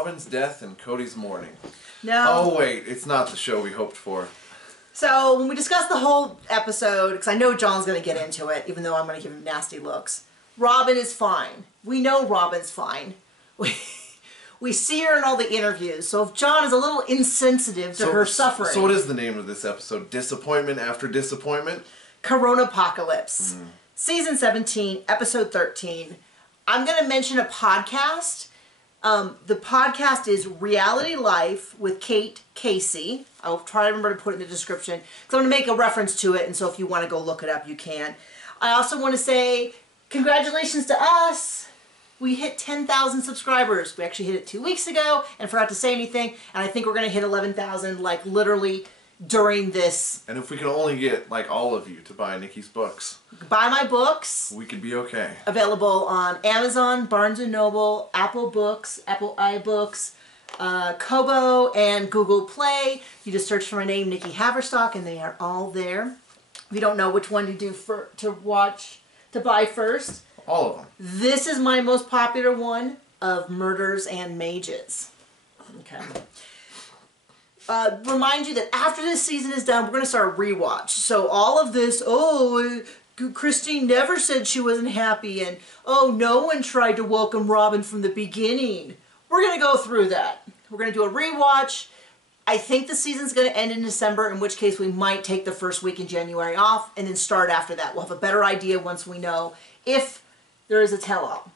Robin's death and Cody's mourning. No. Oh wait, it's not the show we hoped for. So when we discussed the whole episode, because I know John's going to get into it, even though I'm going to give him nasty looks, Robin is fine. We know Robin's fine. We see her in all the interviews, so if John is a little insensitive to her suffering... So what is the name of this episode? Disappointment after disappointment? Coronapocalypse. Season 17, episode 13. I'm going to mention a podcast. The podcast is Reality Life with Kate Casey. I'll try to remember to put it in the description, because I'm going to make a reference to it, and so if you want to go look it up, you can. I also want to say congratulations to us. We hit 10,000 subscribers. We actually hit it 2 weeks ago and forgot to say anything. And I think we're going to hit 11,000 like literally during this. And if we can only get like all of you to buy Nikki's books. Buy my books. We could be okay. Available on Amazon, Barnes & Noble, Apple Books, Apple iBooks, Kobo, and Google Play. You just search for my name, Nikki Haverstock, and they are all there. If you don't know which one to do to buy first. All of them. This is my most popular one of Murders and Mages. Okay. Remind you that after this season is done, we're going to start a rewatch. So all of this, Christine never said she wasn't happy, and oh, no one tried to welcome Robin from the beginning. We're going to go through that. We're going to do a rewatch. I think the season's going to end in December, in which case we might take the first week in January off and then start after that. We'll have a better idea once we know if there is a tell-all.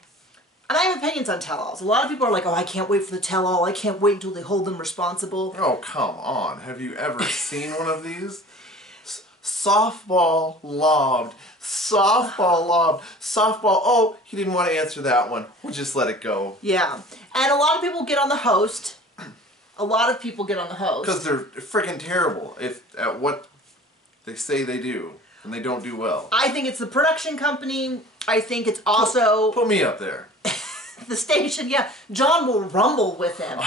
And I have opinions on tell-alls. A lot of people are like, oh, I can't wait for the tell-all. I can't wait until they hold them responsible. Oh, come on. Have you ever seen one of these? Softball lobbed. Softball lobbed. Softball. Oh, he didn't want to answer that one. We'll just let it go. Yeah. And a lot of people get on the host. A lot of people get on the host. Because they're freaking terrible at what they say they do. And they don't do well. I think it's the production company. I think it's also... Put me up there. The station, yeah. John will rumble with him.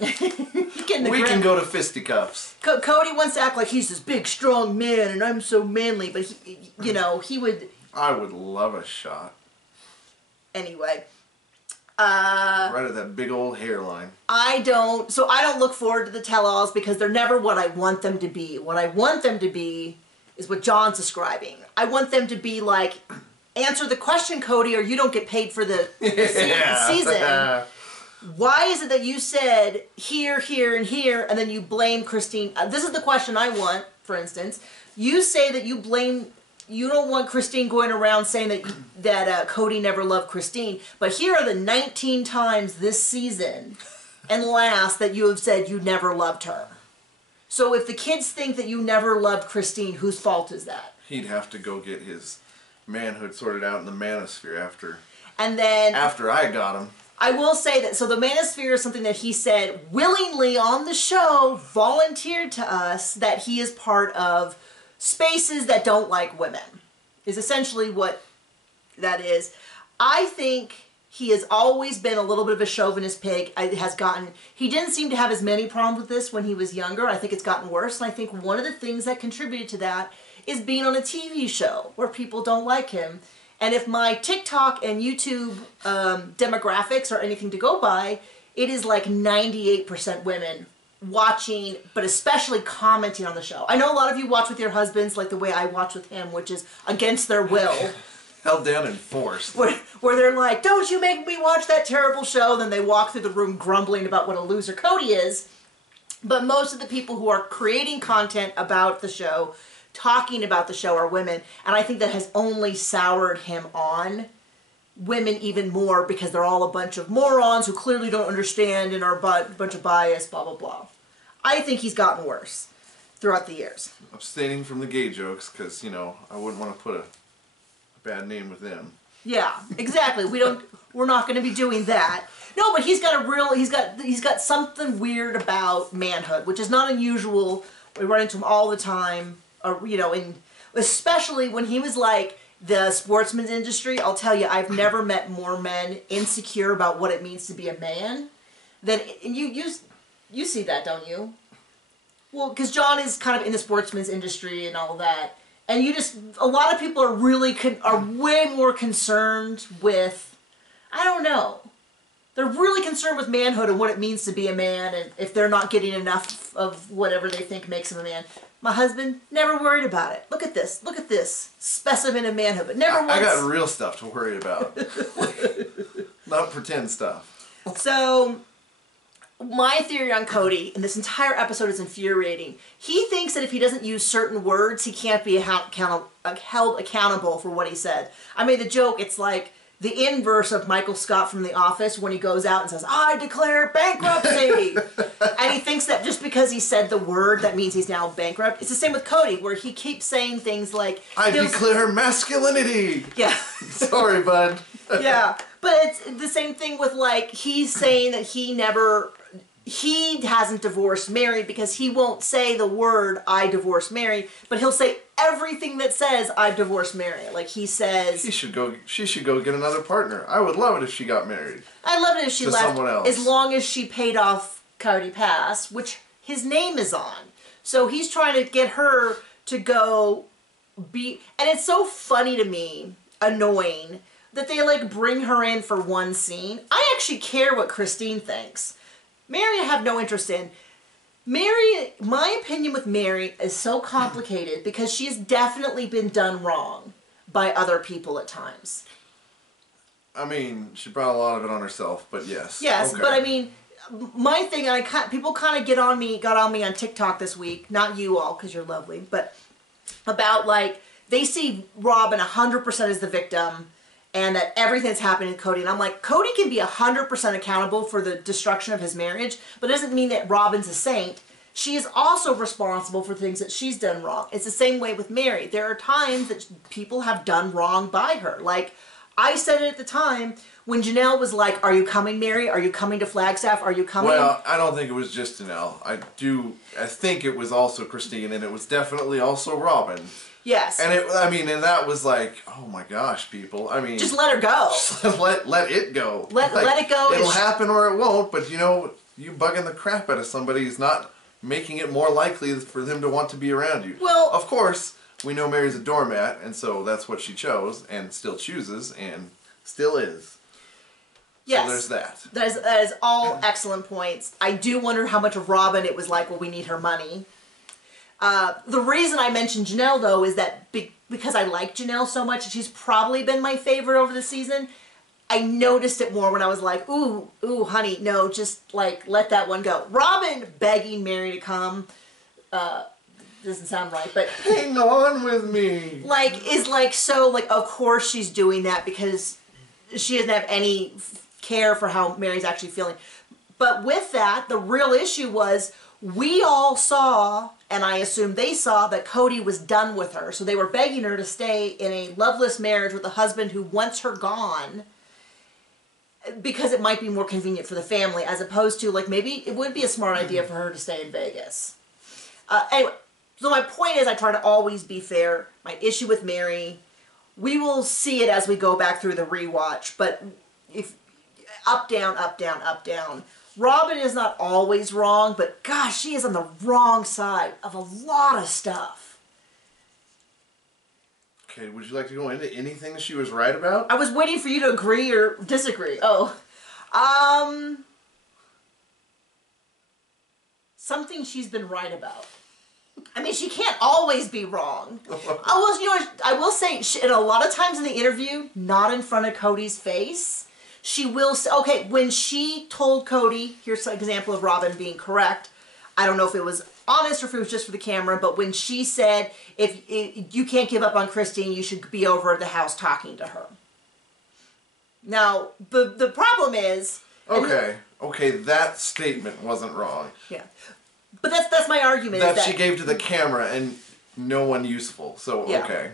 We can go to fisticuffs. Cody wants to act like he's this big, strong man, and I'm so manly, but he would... I would love a shot. Anyway. Right at that big old hairline. I don't look forward to the tell-alls because they're never what I want them to be. What I want them to be is what John's describing. I want them to be like... Answer the question, Cody, or you don't get paid for the season. Why is it that you said here, here, and here, and then you blame Christine? This is the question I want, for instance. You say that you don't want Christine going around saying that Cody never loved Christine, but here are the 19 times this season and last that you have said you never loved her. So if the kids think that you never loved Christine, whose fault is that? He'd have to go get his manhood sorted out in the manosphere after I got him. I will say that, so the manosphere is something that he said willingly on the show, volunteered to us, that he is part of spaces that don't like women, is essentially what that is. I think he has always been a little bit of a chauvinist pig. He didn't seem to have as many problems with this when he was younger. I think it's gotten worse, and I think one of the things that contributed to that is being on a TV show where people don't like him. And if my TikTok and YouTube demographics are anything to go by, it is like 98% women watching, but especially commenting on the show. I know a lot of you watch with your husbands like the way I watch with him, which is against their will. Held down and forced. Where they're like, don't you make me watch that terrible show. Then they walk through the room grumbling about what a loser Cody is. But most of the people who are creating content about the show, talking about the show, are women, and I think that has only soured him on women even more because they're all a bunch of morons who clearly don't understand and are a bunch of bias, blah, blah, blah. I think he's gotten worse throughout the years. Abstaining from the gay jokes because, I wouldn't want to put a bad name with them. Yeah, exactly. We're not going to be doing that. No, but he's got something weird about manhood, which is not unusual. We run into him all the time. And especially when he was like the sportsman's industry, I'll tell you, I've never met more men insecure about what it means to be a man than you see that, don't you? Well, because John is kind of in the sportsman's industry and all that, and a lot of people are way more concerned with, I don't know, They're really concerned with manhood and what it means to be a man, and if they're not getting enough of whatever they think makes them a man. My husband, never worried about it. Look at this specimen of manhood, but never once. I got real stuff to worry about. Not pretend stuff. So, my theory on Cody, and this entire episode is infuriating, he thinks that if he doesn't use certain words, he can't be held accountable for what he said. I made the joke, it's like the inverse of Michael Scott from The Office when he goes out and says, "I declare bankruptcy!" And he thinks that just because he said the word, that means he's now bankrupt. It's the same with Cody, where he keeps saying things like, "I declare masculinity!" Yeah. Sorry, bud. Yeah. But it's the same thing with, like, he's saying that he hasn't divorced Mary because he won't say the word "I divorced Mary," but he'll say everything that says "I've divorced Mary." Like he says, she should go get another partner. I would love it if she got married. I'd love it if she left someone else. as long as she paid off Cody Pass, which his name is on. So he's trying to get her to go be, and it's so funny to me, annoying, that they like bring her in for one scene. I actually care what Christine thinks. Mary I have no interest in. Mary, my opinion with Mary is so complicated because she has definitely been done wrong by other people at times. I mean, she brought a lot of it on herself, but yes. Yes, okay. but I mean, my thing, people kind of got on me on TikTok this week, not you all because you're lovely, but about like, they see Robin 100% as the victim, and that everything that's happening to Cody. And I'm like, Cody can be 100% accountable for the destruction of his marriage, but it doesn't mean that Robin's a saint. She is also responsible for things that she's done wrong. It's the same way with Mary. There are times that people have done wrong by her. Like, I said it at the time when Janelle was like, "Are you coming, Mary? Are you coming to Flagstaff? Are you coming?" Well, I don't think it was just Janelle. I think it was also Christine, and it was definitely also Robin. Yes. And and that was like, oh my gosh, people. I mean, just let her go. Just let it go. Let it go. It'll happen or it won't, but you bugging the crap out of somebody is not making it more likely for them to want to be around you. Well, of course, we know Mary's a doormat, and so that's what she chose, and still chooses, and still is. Yes. So there's that. That is all excellent points. I do wonder how much of Robin it was like, well, we need her money. The reason I mentioned Janelle, though, is that because I like Janelle so much, and she's probably been my favorite over the season, I noticed it more when I was like, ooh, honey, no, just, like, let that one go. Robin begging Mary to come, doesn't sound right, but... Hang on with me! Of course she's doing that because she doesn't have any care for how Mary's actually feeling. But with that, the real issue was, we all saw, and I assume they saw, that Cody was done with her. So they were begging her to stay in a loveless marriage with a husband who wants her gone because it might be more convenient for the family, as opposed to, like, maybe it would be a smart idea for her to stay in Vegas. Anyway, so my point is I try to always be fair. My issue with Mary, we will see it as we go back through the rewatch, but if up, down, up, down, up, down. Robin is not always wrong, but gosh, she is on the wrong side of a lot of stuff. Okay, would you like to go into anything she was right about? I was waiting for you to agree or disagree. Oh. Something she's been right about. I mean, she can't always be wrong. I will say, and a lot of times in the interview, not in front of Cody's face, she will say, okay, when she told Cody, here's an example of Robin being correct. I don't know if it was honest or if it was just for the camera, but when she said, if you can't give up on Christine, you should be over at the house talking to her. Now, the problem is... Okay, that statement wasn't wrong. Yeah. But that's my argument. That she gave to the camera and no one useful, so yeah. Okay.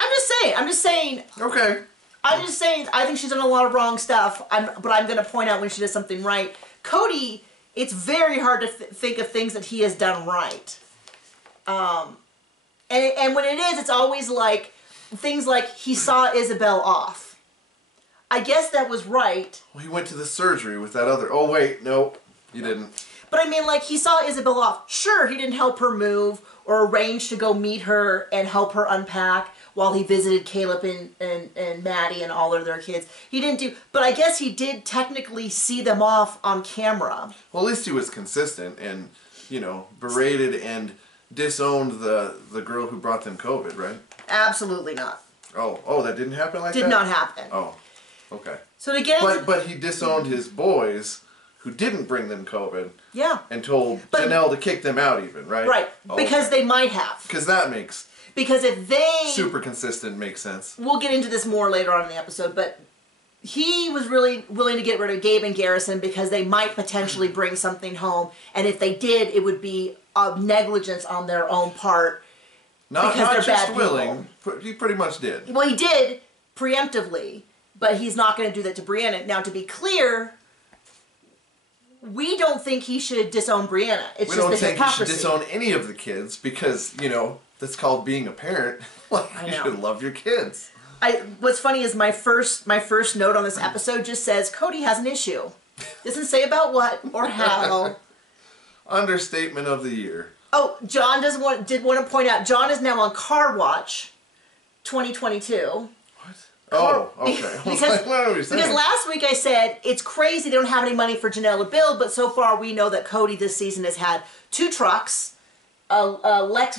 I'm just saying... Okay. I'm just saying, I think she's done a lot of wrong stuff, but I'm going to point out when she does something right. Cody, it's very hard to think of things that he has done right. And when it is, it's always like, things like, he saw Isabel off. I guess that was right. Well, he went to the surgery with that other... Oh, wait, nope, you didn't. But I mean, like, he saw Isabel off. Sure, he didn't help her move or arrange to go meet her and help her unpack. while he visited Caleb and Maddie and all of their kids. He didn't do, but I guess he did technically see them off on camera. Well, at least he was consistent and, you know, berated and disowned the girl who brought them COVID, right? Absolutely not. Oh, that didn't happen like that? Did not happen. Oh, okay. So to get but he disowned his boys who didn't bring them COVID. Yeah. And told Janelle to kick them out even, right? Right. Oh, because they might have. Because that makes... Because if they... Super consistent makes sense. We'll get into this more later on in the episode, but he was really willing to get rid of Gabe and Garrison because they might potentially bring something home. And if they did, it would be of negligence on their own part. Not they're just bad willing. He pretty much did. Well, he did preemptively, but he's not going to do that to Brianna. Now, to be clear, we don't think he should disown Brianna. It's we just don't the think hypocrisy. he should disown any of the kids because, you know, that's called being a parent. Like, you should love your kids. What's funny is my first note on this episode just says, Cody has an issue. Doesn't say about what or how. Understatement of the year. Oh, John did want to point out, John is now on Car Watch 2022. What? Oh, okay. Because last week I said, it's crazy they don't have any money for Janelle to build, but so far we know that Cody this season has had 2 trucks,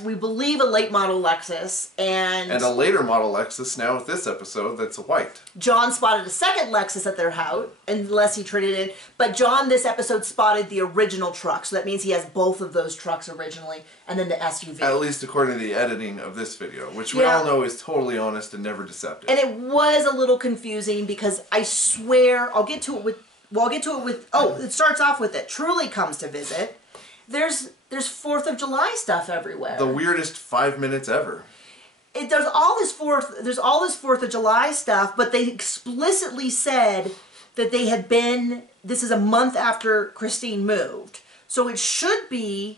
we believe a late model Lexus, and a later model Lexus now with this episode that's white. John spotted a second Lexus at their house, unless he traded in. But John this episode spotted the original truck, so that means he has both of those trucks originally, and then the SUV. At least according to the editing of this video, which we all know is totally honest and never deceptive. And it was a little confusing because I swear, I'll get to it with, it starts off with it. Truly comes to visit. There's 4th of July stuff everywhere. The weirdest 5 minutes ever. There's all this 4th of July stuff, but they explicitly said that they had been, this is a month after Christine moved. So it should be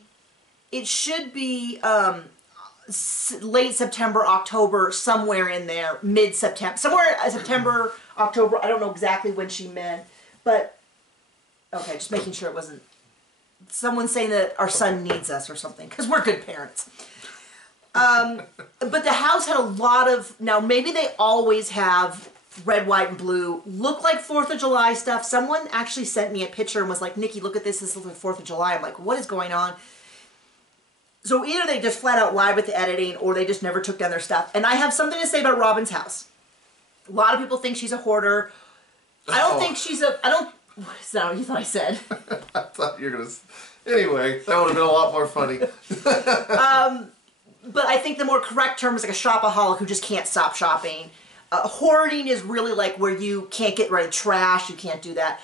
late September, October, somewhere in there, mid-September. Somewhere September, October, I don't know exactly when she meant, but, okay, just making sure it wasn't someone saying that our son needs us or something, because we're good parents. But the house had a lot of, now maybe they always have red, white, and blue, look like 4th of July stuff. Someone actually sent me a picture and was like, Nikki, look at this looks like 4th of July. I'm like, what is going on? So either they just flat out lied with the editing or they just never took down their stuff. And I have something to say about Robin's house. A lot of people think she's a hoarder. I don't think she's a, what is that what you thought I said? I thought you were going to... Anyway, that would have been a lot more funny. But I think the more correct term is like a shopaholic who just can't stop shopping. Hoarding is really like where you can't get rid of trash, you can't do that.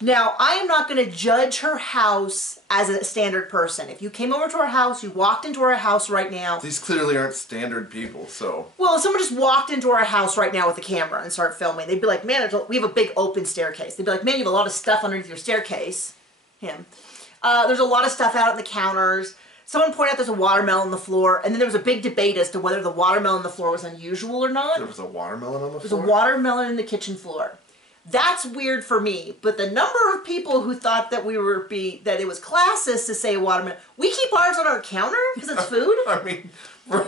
Now, I am not going to judge her house as a standard person. If you came over to our house, you walked into our house right now. These clearly aren't standard people, so... Well, if someone just walked into our house right now with a camera and started filming, they'd be like, man, we have a big open staircase. They'd be like, man, you have a lot of stuff underneath your staircase. There's a lot of stuff out on the counters. Someone pointed out there's a watermelon on the floor, and then there was a big debate as to whether the watermelon on the floor was unusual or not. There was a watermelon on the floor? There's a watermelon in the kitchen floor. That's weird for me, but the number of people who thought that that it was classist to say watermelon. We keep ours on our counter because it's food. I mean, right.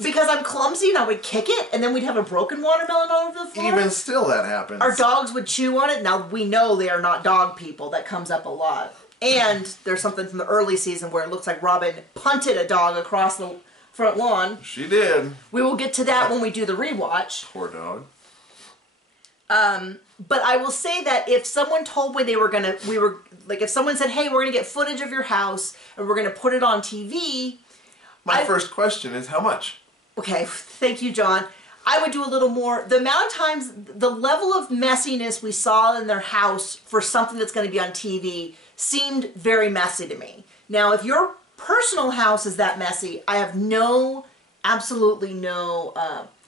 Because I'm clumsy and I would kick it, and then we'd have a broken watermelon all over the floor. Even still, that happens. Our dogs would chew on it. Now, we know they are not dog people. That comes up a lot. And there's something from the early season where it looks like Robin punted a dog across the front lawn. She did. We will get to that when we do the rewatch. Poor dog. But I will say that if someone told me if someone said, hey, we're going to get footage of your house and we're going to put it on TV. My first question is how much? Okay, thank you, John. I would do a little more. The amount of times, the level of messiness we saw in their house for something that's going to be on TV seemed very messy to me. Now, if your personal house is that messy, I have absolutely no...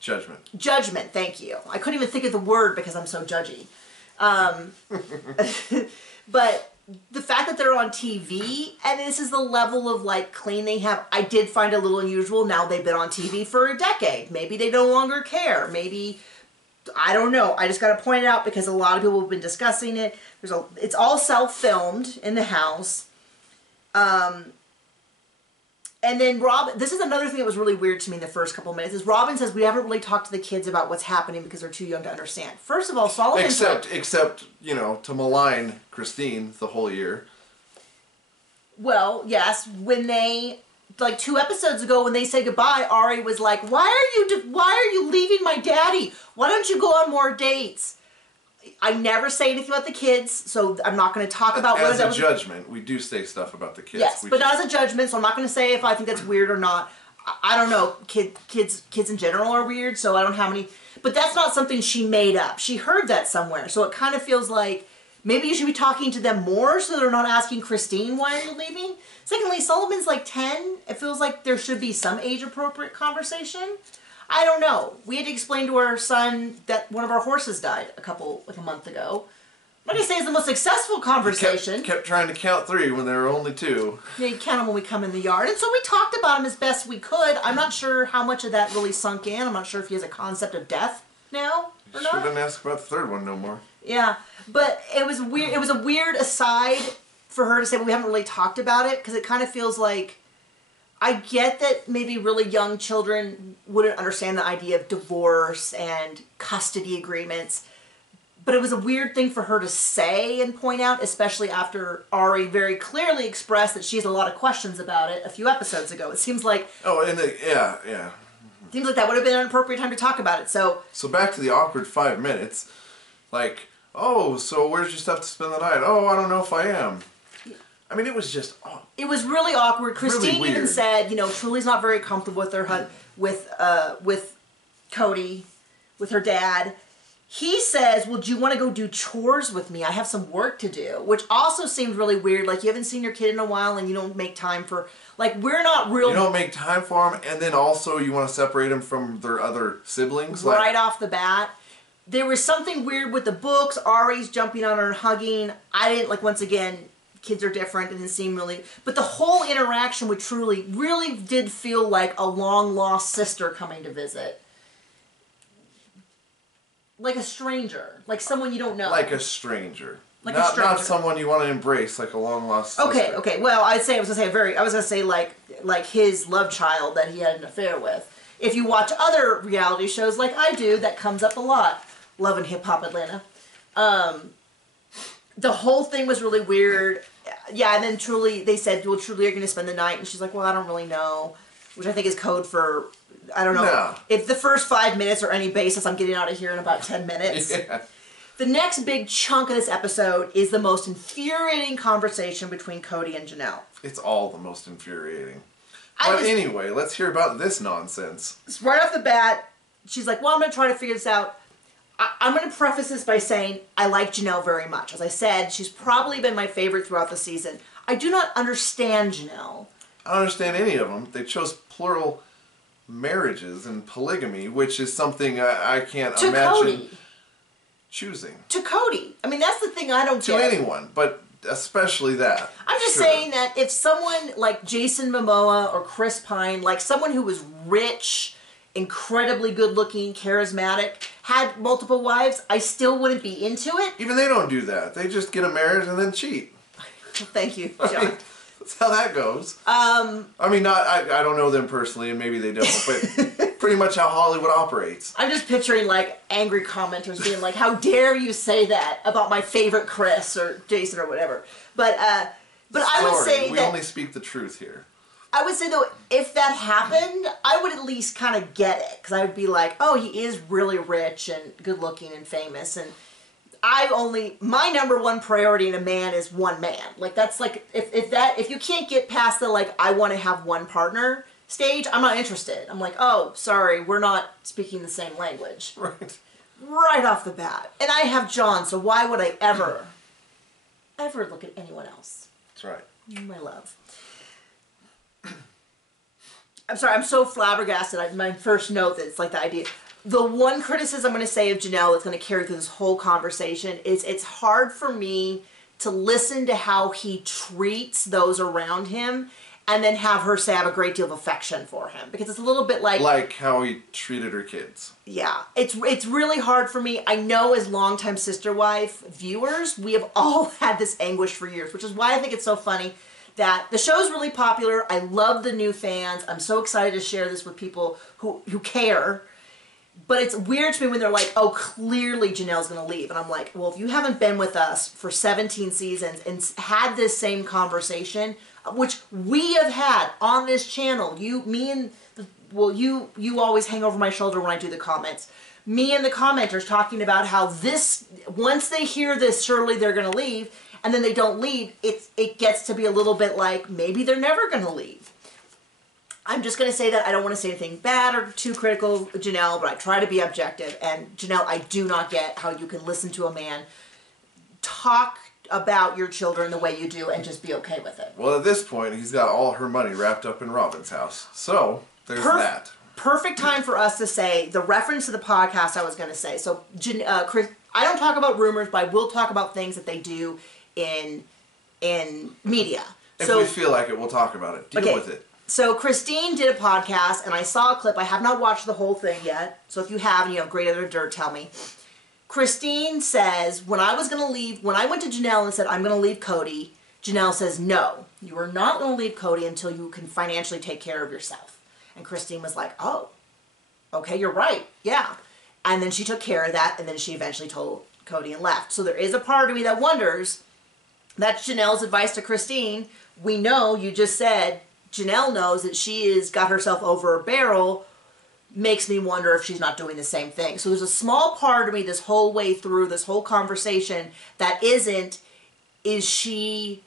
Judgment, thank you. I couldn't even think of the word because I'm so judgy. But the fact that they're on TV, and this is the level of like clean they have, I did find a little unusual. Now they've been on TV for a decade. Maybe they no longer care. Maybe, I don't know. I just got to point it out because a lot of people have been discussing it. It's all self-filmed in the house. And then Robin, this is another thing that was really weird to me in the first couple of minutes, is Robin says, we haven't really talked to the kids about what's happening because they're too young to understand. First of all, Solomon's Except, you know, to malign Christine the whole year. Well, yes, when they, like 2 episodes ago when they said goodbye, Ari was like, why are you leaving my daddy? Why don't you go on more dates? I never say anything about the kids, so I'm not going to talk about whether that was... As a judgment, we do say stuff about the kids. Yes, but not as a judgment, so I'm not going to say if I think that's weird or not. I don't know. Kids in general are weird, so I don't have any... But that's not something she made up. She heard that somewhere, so it kind of feels like maybe you should be talking to them more so they're not asking Christine why are you leaving. Secondly, Sullivan's like 10. It feels like there should be some age-appropriate conversation. I don't know. We had to explain to our son that one of our horses died like a month ago. I'm not going to say it's the most successful conversation. Kept trying to count 3 when there were only 2. Yeah, you count them when we come in the yard. And so we talked about him as best we could. I'm not sure how much of that really sunk in. I'm not sure if he has a concept of death now or not. Shouldn't ask about the 3rd one no more. Yeah, but it was weird. It was a weird aside for her to say, well, we haven't really talked about it, because it kind of feels like, I get that maybe really young children wouldn't understand the idea of divorce and custody agreements, but it was a weird thing for her to say and point out, especially after Ari very clearly expressed that she has a lot of questions about it a few episodes ago. It seems like... Oh, yeah. Seems like that would have been an appropriate time to talk about it, so... So back to the awkward 5 minutes, like, oh, so where's your stuff to spend the night? Oh, I don't know if I am. I mean, it was just... Oh, it was really awkward. Christine really even said, you know, Truly's not very comfortable with her with Cody, with her dad. He says, well, do you want to go do chores with me? I have some work to do, which also seemed really weird. Like, you haven't seen your kid in a while and you don't make time for... Like, we're not real... You don't make time for them, and then also you want to separate them from their other siblings? Right off the bat. There was something weird with the books. Ari's jumping on her and hugging. I didn't, like, once again... Kids are different and it seemed really... But the whole interaction with Truly really did feel like a long-lost sister coming to visit. Like a stranger. Like someone you don't know. Like a stranger. Like a stranger. Not someone you want to embrace, like a long-lost sister. Okay. Well, I was going to say like his love child that he had an affair with. If you watch other reality shows like I do, that comes up a lot. Love and Hip Hop Atlanta. The whole thing was really weird. Yeah, and then Truly, they said, well, Truly, you're going to spend the night. And she's like, well, I don't really know. Which I think is code for, I don't know. No. If the first 5 minutes are any basis, I'm getting out of here in about 10 minutes. Yeah. The next big chunk of this episode is the most infuriating conversation between Cody and Janelle. It's all the most infuriating. But anyway, let's hear about this nonsense. Right off the bat, she's like, well, I'm going to try to figure this out. I'm going to preface this by saying I like Janelle very much. As I said, she's probably been my favorite throughout the season. I do not understand Janelle. I don't understand any of them. They chose plural marriages and polygamy, which is something I can't imagine choosing. To Cody. I mean, that's the thing I don't get. To anyone, but especially that. I'm just saying that if someone like Jason Momoa or Chris Pine, like someone who was rich, incredibly good-looking, charismatic, had multiple wives, I still wouldn't be into it. Even they don't do that. They just get a marriage and then cheat. Thank you, John. I mean, that's how that goes. I mean, I don't know them personally, and maybe they don't, but pretty much how Hollywood operates. I'm just picturing, like, angry commenters being like, how dare you say that about my favorite Chris or Jason or whatever. But I would say we only speak the truth here. I would say, though, if that happened, I would at least kind of get it. Because I would be like, oh, he is really rich and good-looking and famous. And my number one priority in a man is one man. Like, that's like, if you can't get past the, like, I want to have one partner stage, I'm not interested. I'm like, oh, sorry, we're not speaking the same language. Right. Right off the bat. And I have John, so why would I ever look at anyone else? That's right. My love. I'm sorry, I'm so flabbergasted. My first note that it's like the idea. The one criticism I'm going to say of Janelle that's going to carry through this whole conversation is it's hard for me to listen to how he treats those around him and then have her say I have a great deal of affection for him. Because it's a little bit like... Like how he treated her kids. Yeah. It's really hard for me. I know as longtime sister wife viewers, we have all had this anguish for years, which is why I think it's so funny that the show's really popular. I love the new fans. I'm so excited to share this with people who care. But it's weird to me when they're like, oh, clearly Janelle's going to leave. And I'm like, well, if you haven't been with us for 17 seasons and had this same conversation, which we have had on this channel, you always hang over my shoulder when I do the comments. Me and the commenters talking about how this, once they hear this, surely they're going to leave, and then they don't leave, it gets to be a little bit like, maybe they're never going to leave. I'm just going to say that I don't want to say anything bad or too critical of Janelle, but I try to be objective. And Janelle, I do not get how you can listen to a man talk about your children the way you do and just be okay with it. Well, at this point, he's got all her money wrapped up in Robin's house. So, there's that. Perfect time for us to say the reference to the podcast I was going to say. So, Chris, I don't talk about rumors, but I will talk about things that they do in media. If we feel like it, we'll talk about it. Deal with it. So Christine did a podcast, and I saw a clip. I have not watched the whole thing yet. So if you have and you have great other dirt, tell me. Christine says, when I was going to leave, when I went to Janelle and said, I'm going to leave Cody, Janelle says, no, you are not going to leave Cody until you can financially take care of yourself. And Christine was like, oh, okay, you're right. Yeah. And then she took care of that, and then she eventually told Cody and left. So there is a part of me that wonders, that's Janelle's advice to Christine. We know, you just said, Janelle knows that she has got herself over a barrel, makes me wonder if she's not doing the same thing. So there's a small part of me this whole way through this whole conversation that isn't, is she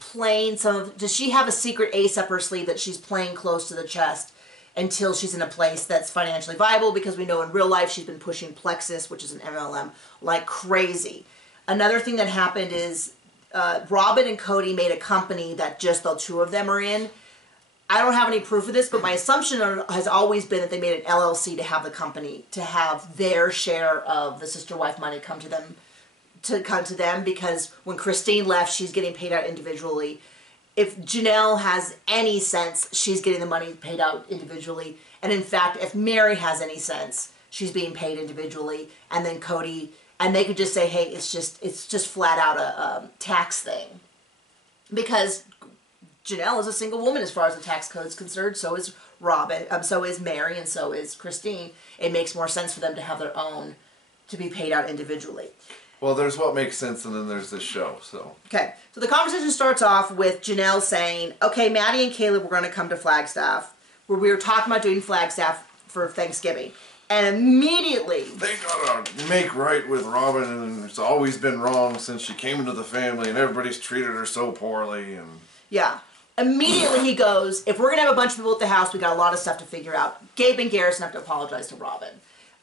playing does she have a secret ace up her sleeve that she's playing close to the chest until she's in a place that's financially viable? Because we know in real life she's been pushing Plexus, which is an MLM, like crazy. Another thing that happened is Robin and Cody made a company that just the two of them are in. I don't have any proof of this, but my assumption has always been that they made an LLC to have the company, to have their share of the sister-wife money come to them, because when Christine left, she's getting paid out individually. If Janelle has any sense, she's getting the money paid out individually. And in fact, if Mary has any sense, she's being paid individually. And then Cody... And they could just say, hey, it's just flat out a tax thing. Because Janelle is a single woman as far as the tax code is concerned. So is Robin, so is Mary, and so is Christine. It makes more sense for them to have their own to be paid out individually. Well, there's what makes sense, and then there's this show, so. Okay, so the conversation starts off with Janelle saying, okay, Maddie and Caleb were going to come to Flagstaff, where we were talking about doing Flagstaff for Thanksgiving. And immediately... They gotta make right with Robin, and it's always been wrong since she came into the family, and everybody's treated her so poorly, and... Yeah. Immediately he goes, if we're gonna have a bunch of people at the house, we got a lot of stuff to figure out. Gabe and Garrison have to apologize to Robin.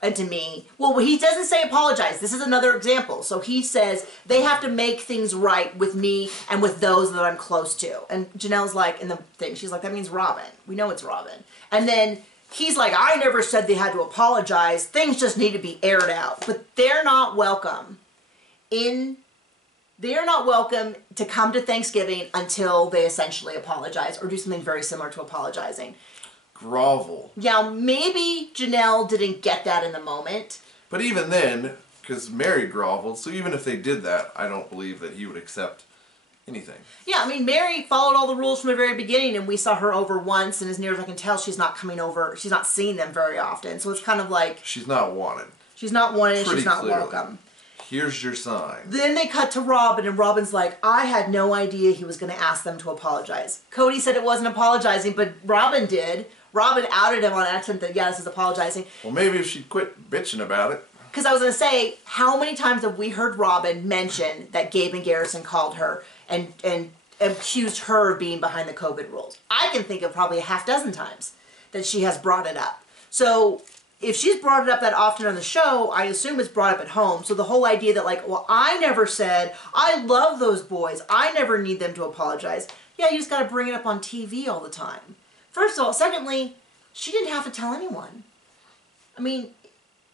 And to me, well, he doesn't say apologize. This is another example. So he says, they have to make things right with me and with those that I'm close to. And Janelle's like, in the thing, she's like, that means Robin. We know it's Robin. And then... he's like, I never said they had to apologize. Things just need to be aired out. But they're not welcome they're not welcome to come to Thanksgiving until they essentially apologize or do something very similar to apologizing. Grovel. Yeah, maybe Janelle didn't get that in the moment. But even then, because Mary groveled, so even if they did that, I don't believe that he would accept anything. Yeah, I mean, Mary followed all the rules from the very beginning, and we saw her over once, and as near as I can tell, she's not coming over, she's not seeing them very often, so it's kind of like... She's not wanted. She's not wanted, she's not welcome. Here's your sign. Then they cut to Robin, and Robin's like, I had no idea he was going to ask them to apologize. Cody said it wasn't apologizing, but Robin did. Robin outed him on accident that, yeah, this is apologizing. Well, maybe if she'd quit bitching about it. Because I was going to say, how many times have we heard Robin mention that Gabe and Garrison called her and accused her of being behind the COVID rules? I can think of probably a half dozen times that she has brought it up. So if she's brought it up that often on the show, I assume it's brought up at home. So the whole idea that like, well, I never said, I love those boys, I never need them to apologize. Yeah, you just got to bring it up on TV all the time. First of all. Secondly, she didn't have to tell anyone. I mean,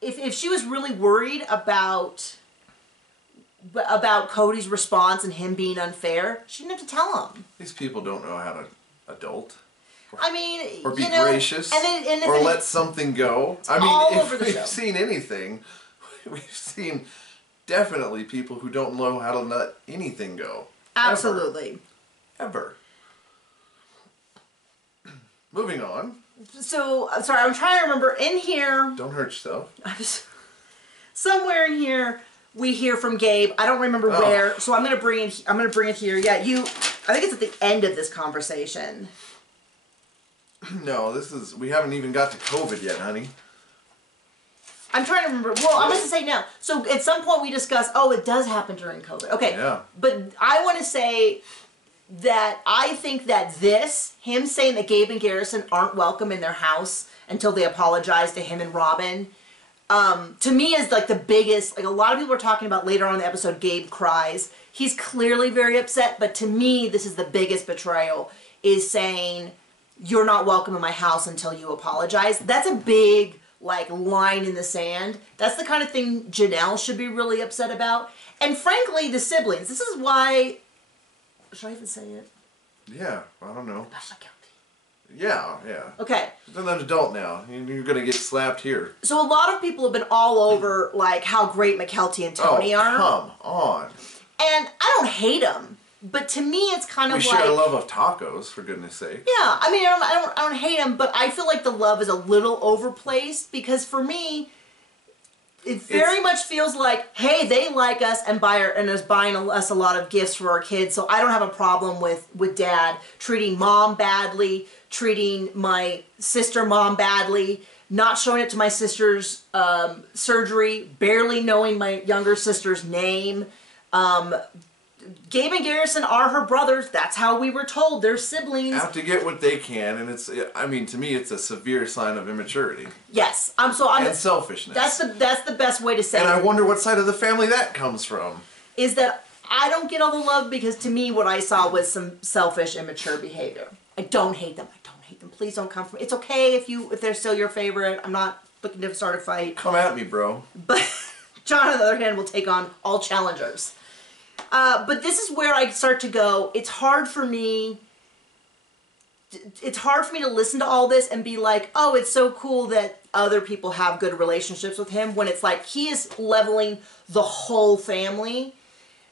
if she was really worried about Cody's response and him being unfair, she didn't have to tell him. These people don't know how to adult. I mean, or be gracious, or let something go. I mean, if we've seen anything, we've seen definitely people who don't know how to let anything go. Absolutely. Ever. Moving on. So, sorry, I'm trying to remember. In here... Don't hurt yourself. Somewhere in here, we hear from Gabe. I don't remember where, so I'm gonna bring it here. Yeah, I think it's at the end of this conversation. No, we haven't even got to COVID yet, honey. I'm trying to remember. Well, I'm going to say now. So at some point we discussed, it does happen during COVID. Okay. Yeah. But I want to say that I think that him saying that Gabe and Garrison aren't welcome in their house until they apologize to him and Robin, to me is like the biggest, like a lot of people are talking about later on in the episode, Gabe cries. He's clearly very upset, but to me, this is the biggest betrayal, is saying, you're not welcome in my house until you apologize. That's a big, like, line in the sand. That's the kind of thing Janelle should be really upset about. And frankly, the siblings. This is why... Should I even say it? Yeah, I don't know. Especially guilty. Yeah. Okay. You're an adult now. You're going to get slapped here. So a lot of people have been all over, like, how great McKelty and Tony are. Come on. And I don't hate them. But to me, it's kind of we like... share a love of tacos, for goodness sake. Yeah, I mean, I don't hate them, but I feel like the love is a little overplaced, because for me, it very much feels like, hey, they like us and is buying us a lot of gifts for our kids, so I don't have a problem with Dad treating Mom badly, treating my sister Mom badly, not showing up to my sister's surgery, barely knowing my younger sister's name. Gabe and Garrison are her brothers. That's how we were told. They're siblings. Have to get what they can, and to me, it's a severe sign of immaturity. Yes, and selfishness. That's the best way to say it. And I wonder what side of the family that comes from. Is that I don't get all the love, because to me, what I saw was some selfish, immature behavior. I don't hate them. Please don't come from me. It's okay if they're still your favorite. I'm not looking to start a fight. Come at me, bro. But John, on the other hand, will take on all challengers. But this is where I start to go, it's hard for me to listen to all this and be like, oh, it's so cool that other people have good relationships with him, when it's like he is leveling the whole family.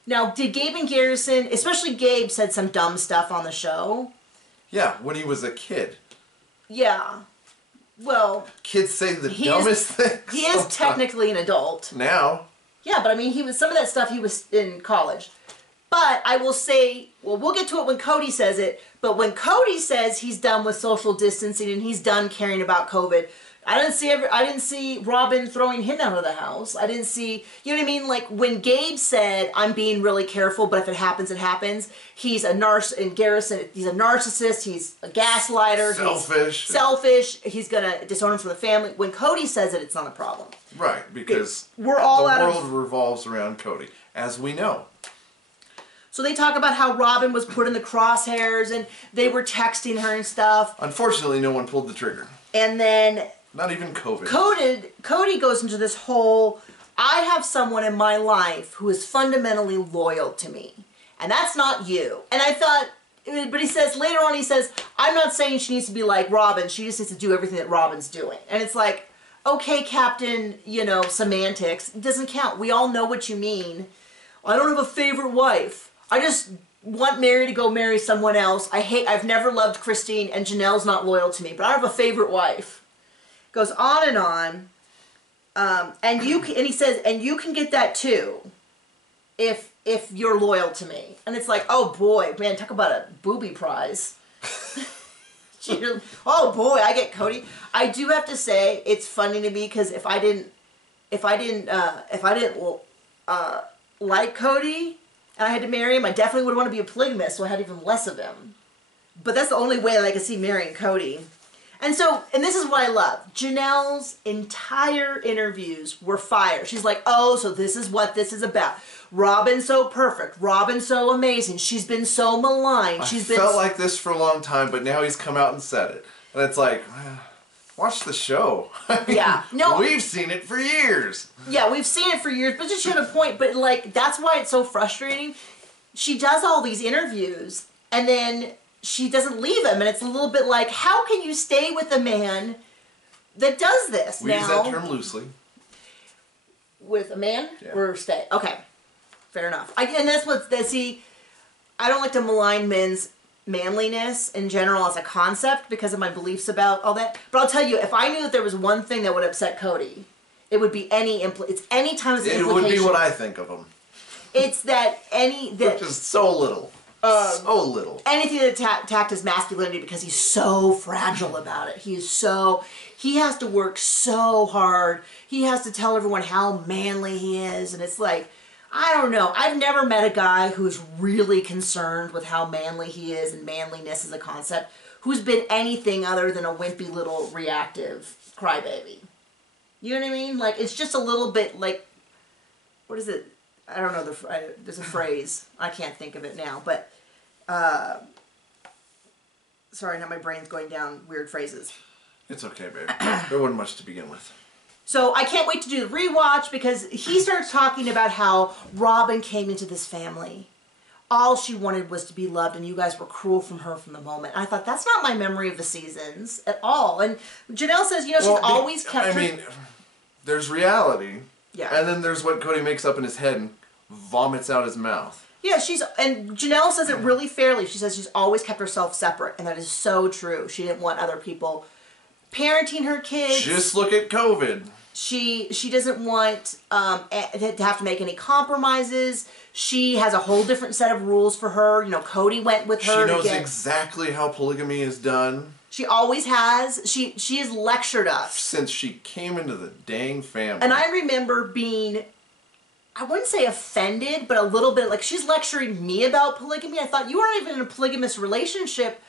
Now, did Gabe and Garrison, especially Gabe, said some dumb stuff on the show? Yeah, when he was a kid. Yeah. Well... Kids say the dumbest things. He is technically an adult. Now... Yeah, but I mean, some of that stuff he was in college. But I will say, well, we'll get to it when Cody says it, but when Cody says he's done with social distancing and he's done caring about COVID, I didn't see Robin throwing him out of the house. I didn't see, you know what I mean? Like when Gabe said, I'm being really careful, but if it happens, it happens. He's a and Garrison, he's a narcissist, he's a gaslighter. Selfish. He's going to disown him from the family. When Cody says it, it's not a problem. Right, because the world revolves around Cody, as we know. So they talk about how Robin was put in the crosshairs and they were texting her and stuff. Unfortunately, no one pulled the trigger. And then... Not even COVID. Cody goes into this whole, I have someone in my life who is fundamentally loyal to me. And that's not you. And I thought, but he says, later on he says, I'm not saying she needs to be like Robin. She just needs to do everything that Robin's doing. And it's like, okay, Captain, semantics. It doesn't count. We all know what you mean. I don't have a favorite wife. I just want Mary to go marry someone else. I've never loved Christine, and Janelle's not loyal to me, but I have a favorite wife. Goes on and on. And he says, and you can get that too, if you're loyal to me. And it's like, oh boy, man, talk about a booby prize. Oh boy, I get Cody. I do have to say, it's funny to me, because if I didn't like Cody and I had to marry him, I definitely would want to be a polygamist, so I had even less of him. But that's the only way that I could see marrying Cody. And this is what I love. Janelle's entire interviews were fire. She's like, oh, so this is what this is about. Robin's so perfect. Robin's so amazing. She's been so maligned. I felt like this for a long time, but now he's come out and said it. And it's like, watch the show. Yeah. No. We've seen it for years. Yeah, we've seen it for years, but just to a point. But, like, that's why it's so frustrating. She does all these interviews, and then she doesn't leave him, and it's a little bit like, how can you stay with a man that does this we use that term loosely. With a man? Yeah. Or stay? Okay. Fair enough. And that's what, I I don't like to malign men's manliness in general as a concept because of my beliefs about all that. But I'll tell you, if I knew that there was one thing that would upset Cody, it would be any time it's an implication. It would be what I think of him. It's that which is so little. So little. Anything that attacked his masculinity because he's so fragile about it. He has to work so hard. He has to tell everyone how manly he is. And it's like, I don't know. I've never met a guy who's really concerned with how manly he is and manliness as a concept, who's been anything other than a wimpy little reactive crybaby. You know what I mean? Like, it's just a little bit like, what is it? I don't know, there's a phrase. I can't think of it now, but, sorry, now my brain's going down weird phrases. It's okay, babe. There wasn't much to begin with. So I can't wait to do the rewatch because he starts talking about how Robin came into this family. All she wanted was to be loved, and you guys were cruel from her from the moment. I thought, that's not my memory of the seasons at all. And Janelle says, she's always kept there's reality. Yeah. And then there's what Cody makes up in his head and vomits out his mouth. Yeah, and Janelle says it really fairly. She says she's always kept herself separate, and that is so true. She didn't want other people parenting her kids. Just look at COVID. She doesn't want to have to make any compromises. She has a whole different set of rules for her. Cody went with her. She knows exactly how polygamy is done. She always has. She has lectured us. Since she came into the dang family. And I remember being, I wouldn't say offended, but a little bit like, she's lecturing me about polygamy. I thought, you aren't even in a polygamous relationship.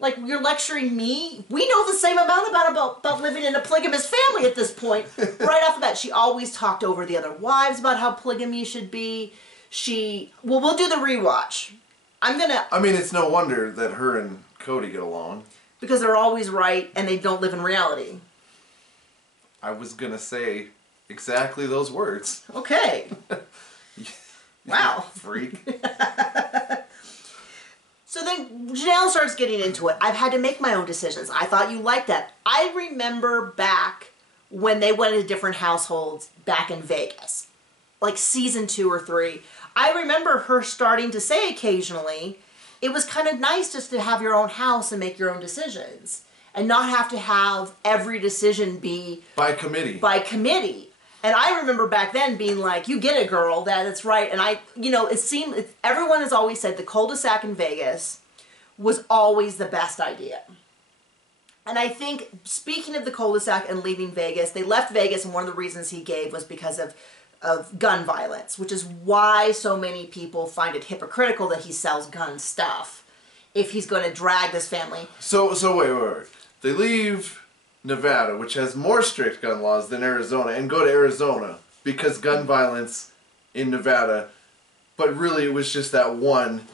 Like, you're lecturing me? We know the same amount about living in a polygamous family at this point. Right off the bat, she always talked over the other wives about how polygamy should be. We'll do the rewatch. It's no wonder that her and Cody get along. Because they're always right and they don't live in reality. I was gonna say exactly those words. Okay. Wow. Freak. So then Janelle starts getting into it. I've had to make my own decisions. I thought you liked that. I remember back when they went into different households back in Vegas. Like season 2 or 3. I remember her starting to say occasionally, it was kind of nice just to have your own house and make your own decisions. And not have to have every decision be... By committee. By committee. And I remember back then being like, you get it, girl, that's right. And it seemed, everyone has always said the cul-de-sac in Vegas was always the best idea. And I think, speaking of the cul-de-sac and leaving Vegas, they left Vegas, and one of the reasons he gave was because of gun violence, which is why so many people find it hypocritical that he sells gun stuff if he's going to drag this family. So wait. They leave Nevada, which has more strict gun laws than Arizona, and go to Arizona because gun violence in Nevada, but really it was just that one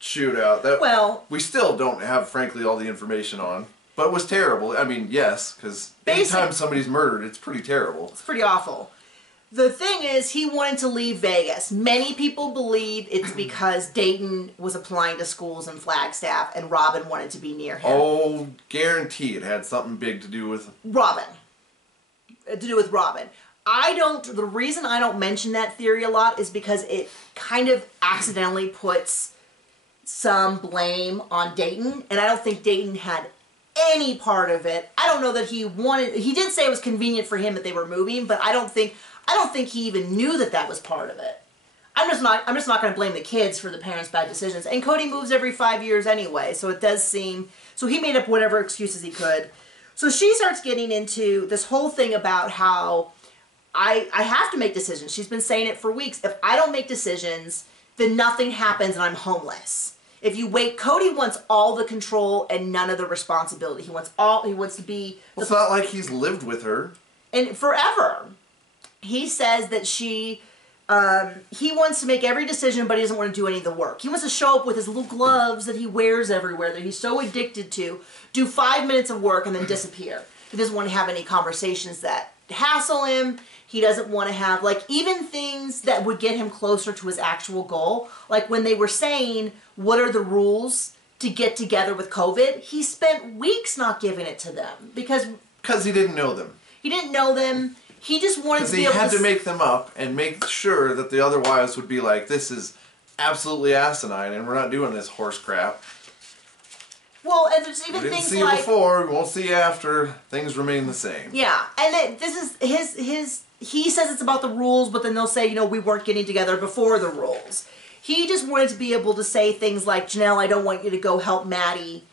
shootout that we still don't have, frankly, all the information on, but it was terrible. Yes, because anytime somebody's murdered, it's pretty terrible. It's pretty awful. The thing is, he wanted to leave Vegas. Many people believe it's because Dayton was applying to schools in Flagstaff and Robin wanted to be near him. Oh, guarantee it had something big to do with... Robin. The reason I don't mention that theory a lot is because it kind of accidentally puts some blame on Dayton, and I don't think Dayton had any part of it. I don't know that he did say it was convenient for him that they were moving, but I don't think he even knew that was part of it. I'm just not going to blame the kids for the parents' bad decisions. And Cody moves every 5 years anyway, so it does seem... So he made up whatever excuses he could. So she starts getting into this whole thing about how I have to make decisions. She's been saying it for weeks. If I don't make decisions, then nothing happens and I'm homeless. If you wait, Cody wants all the control and none of the responsibility. He wants to be... Well, it's not like he's lived with her. And forever. He says that he wants to make every decision, but he doesn't want to do any of the work. He wants to show up with his little gloves that he wears everywhere, that he's so addicted to, do 5 minutes of work and then disappear. He doesn't want to have any conversations that hassle him. He doesn't want to have, even things that would get him closer to his actual goal. Like when they were saying, what are the rules to get together with COVID? He spent weeks not giving it to them because he didn't know them. He didn't know them. He just wanted to be able to... Because he had to make them up and make sure that the other wives would be like, this is absolutely asinine, and we're not doing this horse crap. Well, and there's even We didn't things see like... it before, we won't see you after. Things remain the same. Yeah, and this is his... He says it's about the rules, but then they'll say, you know, we weren't getting together before the rules. He just wanted to be able to say things like, Janelle, I don't want you to go help Maddie.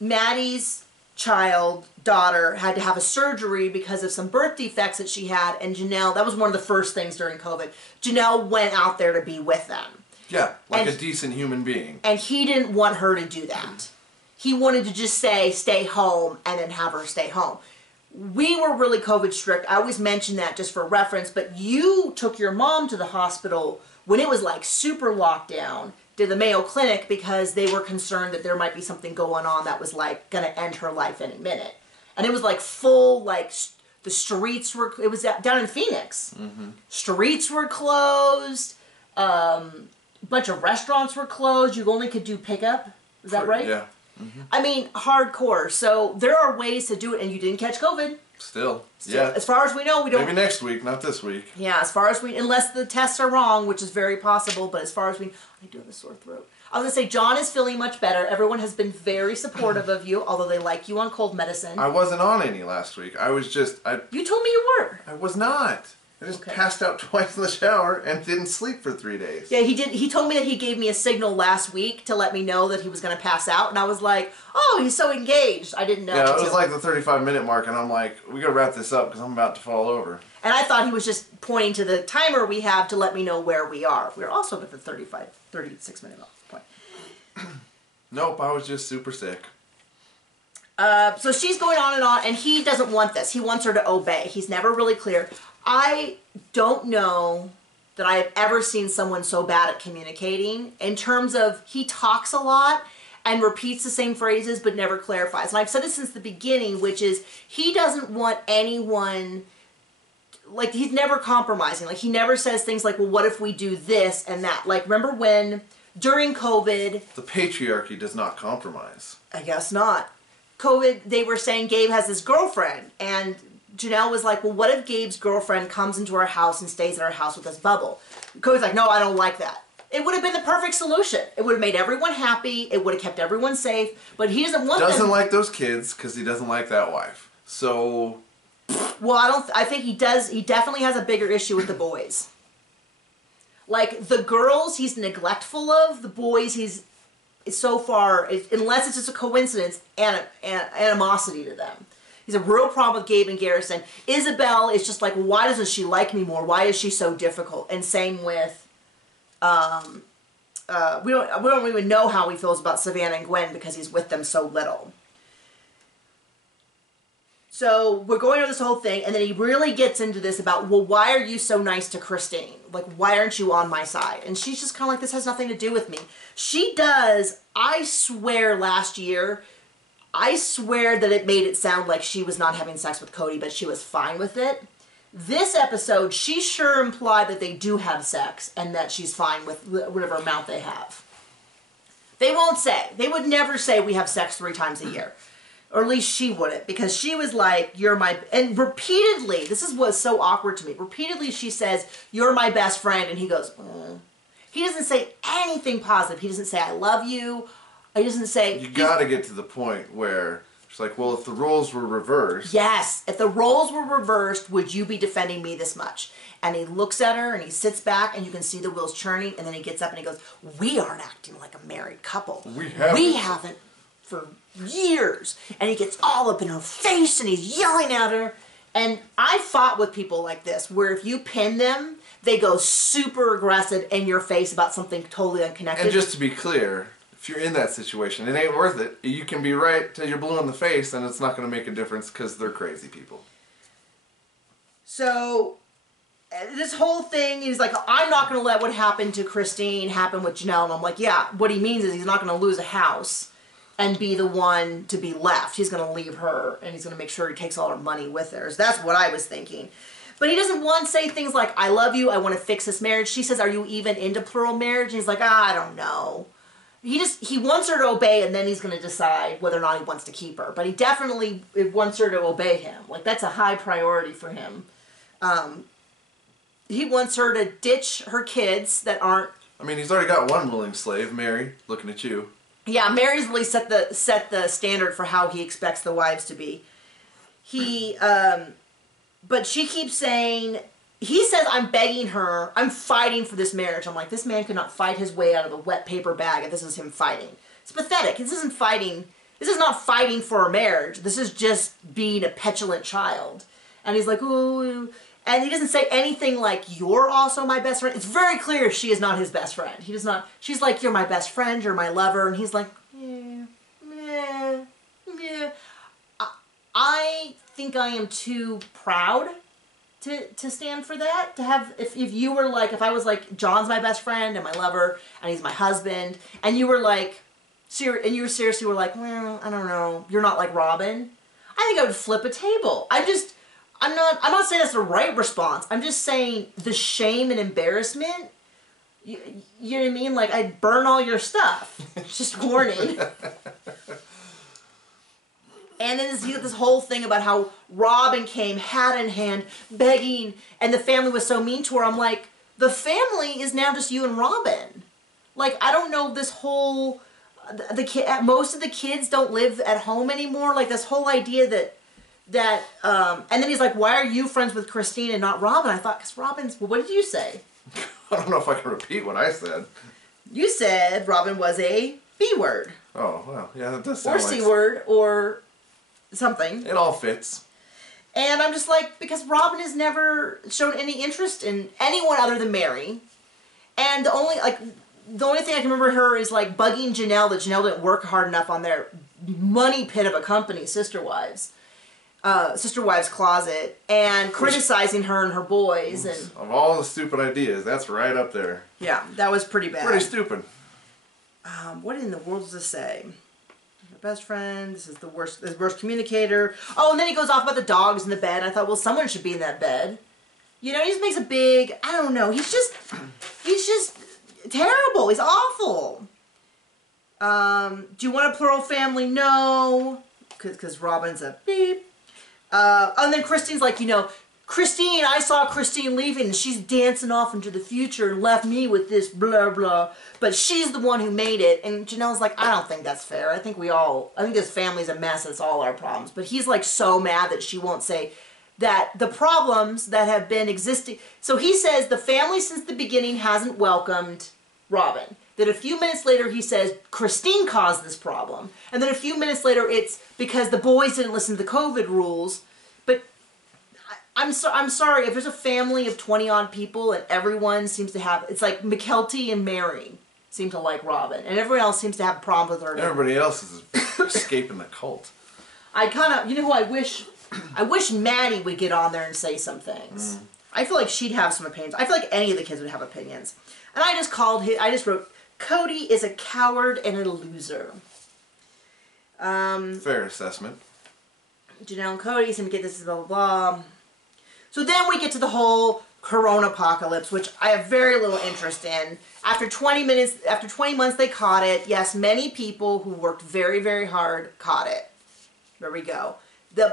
Maddie's daughter had to have a surgery because of some birth defects that she had, and Janelle, that was one of the first things during COVID, Janelle went out there to be with them. Yeah, like a decent human being. And he didn't want her to do that. He wanted to just say, stay home, and then have her stay home. We were really COVID strict. I always mention that just for reference, but you took your mom to the hospital when it was like super lockdown, to the Mayo Clinic, because they were concerned that there might be something going on that was like going to end her life any minute. And it was like full, like the streets were, it was down in Phoenix. Mm-hmm. Streets were closed. A bunch of restaurants were closed. You only could do pickup. Is that right? Yeah. Mm-hmm. I mean, hardcore. So there are ways to do it, and you didn't catch COVID. Still. Yeah. As far as we know, we don't. Maybe next week, not this week. Yeah, as far as we, unless the tests are wrong, which is very possible, but as far as we, I do have a sore throat. I was going to say, John is feeling much better. Everyone has been very supportive of you, although they like you on cold medicine. I wasn't on any last week. I was just, You told me you were. I was not. I just passed out twice in the shower and didn't sleep for 3 days. Yeah, he did. He told me that he gave me a signal last week to let me know that he was going to pass out, and I was like, "Oh, he's so engaged." I didn't know. Yeah, it was like the 35-minute mark, and I'm like, "We gotta wrap this up because I'm about to fall over." And I thought he was just pointing to the timer we have to let me know where we are. We're also at the 36-minute point. Nope, I was just super sick. So she's going on, and he doesn't want this. He wants her to obey. He's never really clear. I don't know that I have ever seen someone so bad at communicating in terms of he talks a lot and repeats the same phrases but never clarifies. And I've said this since the beginning, which is he doesn't want anyone, like he's never compromising. Like he never says things like, well, what if we do this and that? Like remember when during COVID... The patriarchy does not compromise. I guess not. COVID, they were saying Gabe has this girlfriend, and Janelle was like, well, what if Gabe's girlfriend comes into our house and stays at our house with this bubble? Cody's like, no, I don't like that. It would have been the perfect solution. It would have made everyone happy. It would have kept everyone safe. But he doesn't want Doesn't like those kids because he doesn't like that wife. So... Well, I think he does. He definitely has a bigger issue with the boys. Like, the girls he's neglectful of. The boys he's, so far, unless it's just a coincidence, animosity to them. He's a real problem with Gabe and Garrison. Isabel is just like, why doesn't she like me more? Why is she so difficult? And same with, we don't even know how he feels about Savannah and Gwen because he's with them so little. So we're going over this whole thing, and then he really gets into this about, well, why are you so nice to Christine? Like, why aren't you on my side? And she's just kind of like, this has nothing to do with me. She does, I swear last year, I swear that it made it sound like she was not having sex with Cody, but she was fine with it. This episode, she sure implied that they do have sex and that she's fine with whatever amount they have. They won't say. They would never say we have sex 3 times a year. Or at least she wouldn't, because she was like, you're my... And repeatedly, this is what's so awkward to me. Repeatedly she says, you're my best friend, and he goes, He doesn't say anything positive. He doesn't say, I love you. He doesn't say... You gotta get to the point where she's like, well, if the roles were reversed... Yes, if the roles were reversed, would you be defending me this much? And he looks at her, and he sits back, and you can see the wheels churning, and then he gets up and he goes, we aren't acting like a married couple. We haven't for years. And he gets all up in her face, and he's yelling at her. And I fought with people like this, where if you pin them, they go super aggressive in your face about something totally unconnected. And just to be clear... If you're in that situation, it ain't worth it. You can be right till you're blue in the face, and it's not going to make a difference because they're crazy people. So, this whole thing, he's like, I'm not going to let what happened to Christine happen with Janelle. And I'm like, yeah, what he means is he's not going to lose a house and be the one to be left. He's going to leave her, and he's going to make sure he takes all her money with her. So that's what I was thinking. But he doesn't want to say things like, I love you, I want to fix this marriage. She says, are you even into plural marriage? And he's like, I don't know. He wants her to obey, and then he's going to decide whether or not he wants to keep her. But he definitely wants her to obey him. Like, that's a high priority for him. He wants her to ditch her kids that aren't I mean, he's already got one willing slave, Mary, looking at you. Yeah, Mary's really set the standard for how he expects the wives to be. But she keeps saying, he says, I'm begging her, I'm fighting for this marriage. I'm like, this man could not fight his way out of a wet paper bag if this is him fighting. It's pathetic. This is not fighting for a marriage. This is just being a petulant child. And he's like, ooh. And he doesn't say anything like, you're also my best friend. It's very clear she is not his best friend. He does not, she's like, you're my best friend, you're my lover. And he's like, yeah. I think I am too proud to stand for that. To have, if you were like, if I was like, John's my best friend and my lover, and he's my husband, and you were like, and you seriously were like, well, I don't know, you're not like Robin, I think I would flip a table. I'm not saying that's the right response. I'm just saying the shame and embarrassment, you know what I mean? Like, I'd burn all your stuff. Just warning. And then you get this whole thing about how Robin came hat in hand, begging, and the family was so mean to her. I'm like, the family is now just you and Robin. Like, I don't know, this whole, most of the kids don't live at home anymore. Like, this whole idea that and then he's like, why are you friends with Christine and not Robin? I thought, because Robin's, well, what did you say? I don't know if I can repeat what I said. You said Robin was a B word. Oh, well, yeah, that does sound or C word, or something. It all fits. And I'm just like, because Robin has never shown any interest in anyone other than Mary. And the only thing I can remember her is like bugging Janelle that Janelle didn't work hard enough on their money pit of a company, Sister Wives Closet, and criticizing her and her boys. And of all the stupid ideas, that's right up there. Yeah, that was pretty bad. Pretty stupid. What in the world does this say? My best friend, this is the worst communicator. Oh, and then he goes off about the dogs in the bed. I thought, well, someone should be in that bed. You know, he just makes a big, I don't know, he's just terrible. He's awful. Do you want a plural family? No. Because Robin's a beep. And then Christine's like, you know, Christine, I saw Christine leaving and she's dancing off into the future and left me with this blah blah, but she's the one who made it. And Janelle's like, I don't think that's fair. I think this family's a mess. It's all our problems. But he's like so mad that she won't say that the problems that have been existing. So he says the family since the beginning hasn't welcomed Robin. That a few minutes later he says Christine caused this problem. And then a few minutes later it's because the boys didn't listen to the COVID rules. But I'm sorry, if there's a family of 20-odd people and everyone seems to have, it's like McKelty and Mary seem to like Robin. And everyone else seems to have a problem with her. Everybody else is escaping the cult. I kind of, you know who I wish Maddie would get on there and say some things. I feel like she'd have some opinions. I feel like any of the kids would have opinions. And I just wrote, Cody is a coward and a loser. Fair assessment. Janelle and Cody seem to get this, blah, blah, blah. So then we get to the whole Coronapocalypse, which I have very little interest in. After 20 months they caught it. Yes, many people who worked very, very hard caught it. There we go.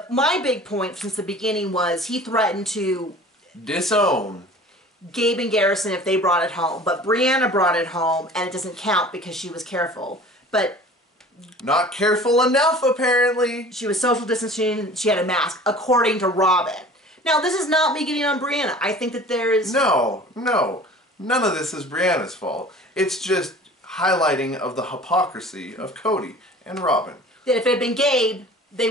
My big point since the beginning was he threatened to disown Gabe and Garrison if they brought it home. But Brianna brought it home, and it doesn't count because she was careful. But not careful enough, apparently. She was social distancing. She had a mask, according to Robin. Now, this is not me getting on Brianna. I think that there is... No. None of this is Brianna's fault. It's just highlighting of the hypocrisy of Cody and Robin. That if it had been Gabe, he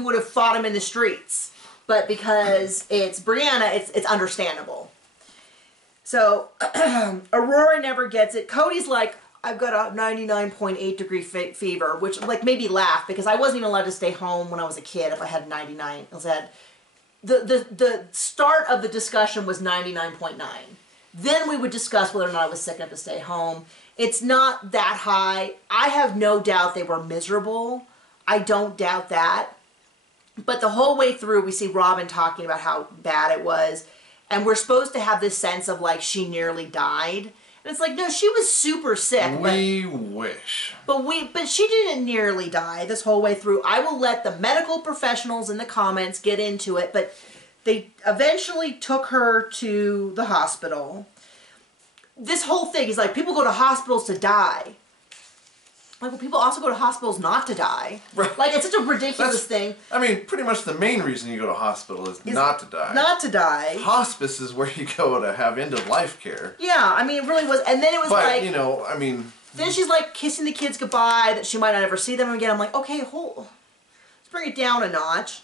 would have fought him in the streets. But because it's Brianna, it's understandable. So, Aurora never gets it. Cody's like, I've got a 99.8 degree fever, which like made me laugh because I wasn't even allowed to stay home when I was a kid if I had 99. The start of the discussion was 99.9. Then we would discuss whether or not I was sick enough to stay home. It's not that high. I have no doubt they were miserable. I don't doubt that. But the whole way through, we see Robin talking about how bad it was. And we're supposed to have this sense of like she nearly died. And it's like, no, she was super sick. We wish. But she didn't nearly die this whole way through. I will let the medical professionals in the comments get into it. But they eventually took her to the hospital. this whole thing, he's like, people go to hospitals to die. Like, well, people also go to hospitals not to die. Right. Like, it's such a ridiculous thing. I mean, pretty much the main reason you go to hospital is not to die. Not to die. Hospice is where you go to have end-of-life care. Yeah, I mean, it really was. And then it was but, like... you know, I mean... Then she's, like, kissing the kids goodbye, that she might not ever see them again. I'm like, okay, let's bring it down a notch.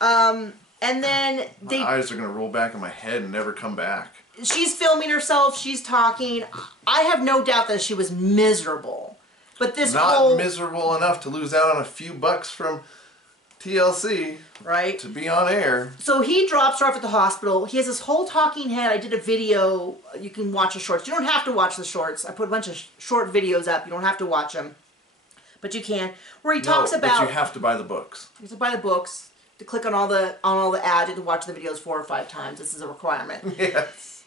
And then my eyes are going to roll back in my head and never come back. She's filming herself. She's talking. I have no doubt that she was miserable. But this Not miserable enough to lose out on a few bucks from TLC. Right. To be on air. So he drops her off at the hospital. He has this whole talking head. I did a video. You can watch the shorts. You don't have to watch the shorts. I put a bunch of short videos up. You don't have to watch them. But you can. Where he talks about... but you have to buy the books. You have to buy the books. To click on all the ads. You have to watch the videos 4 or 5 times. This is a requirement. Yes.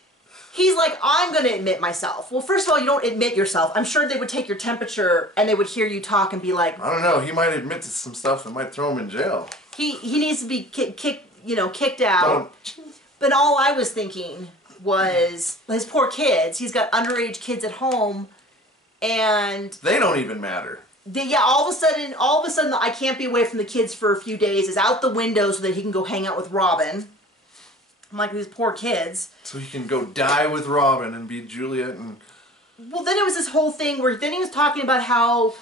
He's like, I'm going to admit myself. Well, first of all, you don't admit yourself. I'm sure they would take your temperature and they would hear you talk and be like... I don't know. He might admit to some stuff that might throw him in jail. He needs to be kicked out. But all I was thinking was his poor kids. He's got underage kids at home, and they don't even matter. All of a sudden, I can't be away from the kids for a few days is out the window so that he can go hang out with Robin. I'm like, these poor kids. So he can go die with Robin and be Juliet and... Well, then it was this whole thing where then he was talking about how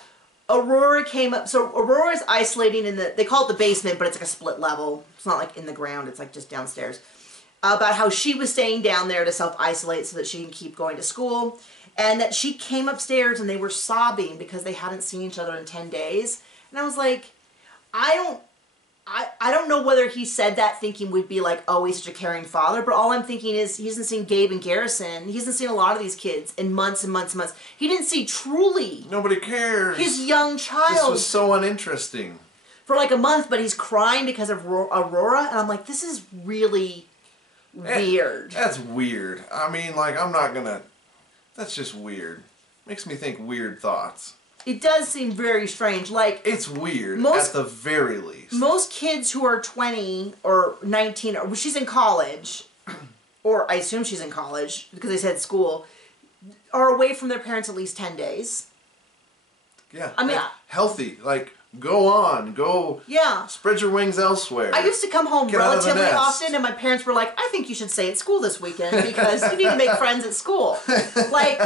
Aurora came up. So Aurora's isolating in they call it the basement, but it's like a split level. It's not like in the ground. It's like just downstairs. About how she was staying down there to self-isolate so that she can keep going to school. And that she came upstairs and they were sobbing because they hadn't seen each other in 10 days. And I was like, I don't know whether he said that thinking we'd be like, oh, he's such a caring father, but all I'm thinking is he hasn't seen Gabe and Garrison. He hasn't seen a lot of these kids in months and months and months. He didn't see truly. Nobody cares. His young child. This was so uninteresting. For like a month, but he's crying because of Aurora, and I'm like, this is really weird. That's weird. I mean, like, I'm not gonna... That's just weird. Makes me think weird thoughts. It does seem very strange. Like, it's weird, at the very least. Most kids who are 20 or 19, or she's in college, or I assume she's in college, because they said school, are away from their parents at least 10 days. Yeah. I mean... healthy. Like, go on. Go... Yeah. Spread your wings elsewhere. I used to come home relatively often, and my parents were like, I think you should stay at school this weekend, because you need to make friends at school. Like...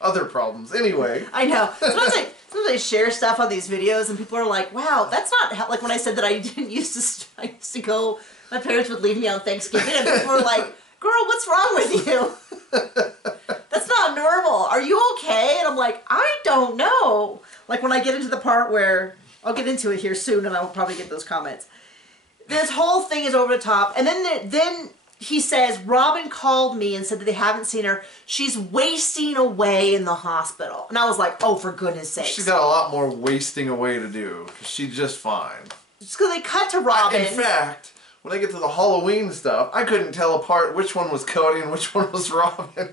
Other problems. Anyway. I know. Sometimes I share stuff on these videos and people are like, wow, that's not how, like when I said that I used to go, my parents would leave me on Thanksgiving and people were like, girl, what's wrong with you? That's not normal. Are you okay? And I'm like, I don't know. Like when I get into the part where, I'll get into it here soon and I'll probably get those comments. This whole thing is over the top. And then he says, Robin called me and said that they haven't seen her. She's wasting away in the hospital. And I was like, oh, for goodness sakes. She's got a lot more wasting away to do. She's just fine. So they cut to Robin. In fact, when I get to the Halloween stuff, I couldn't tell apart which one was Cody and which one was Robin.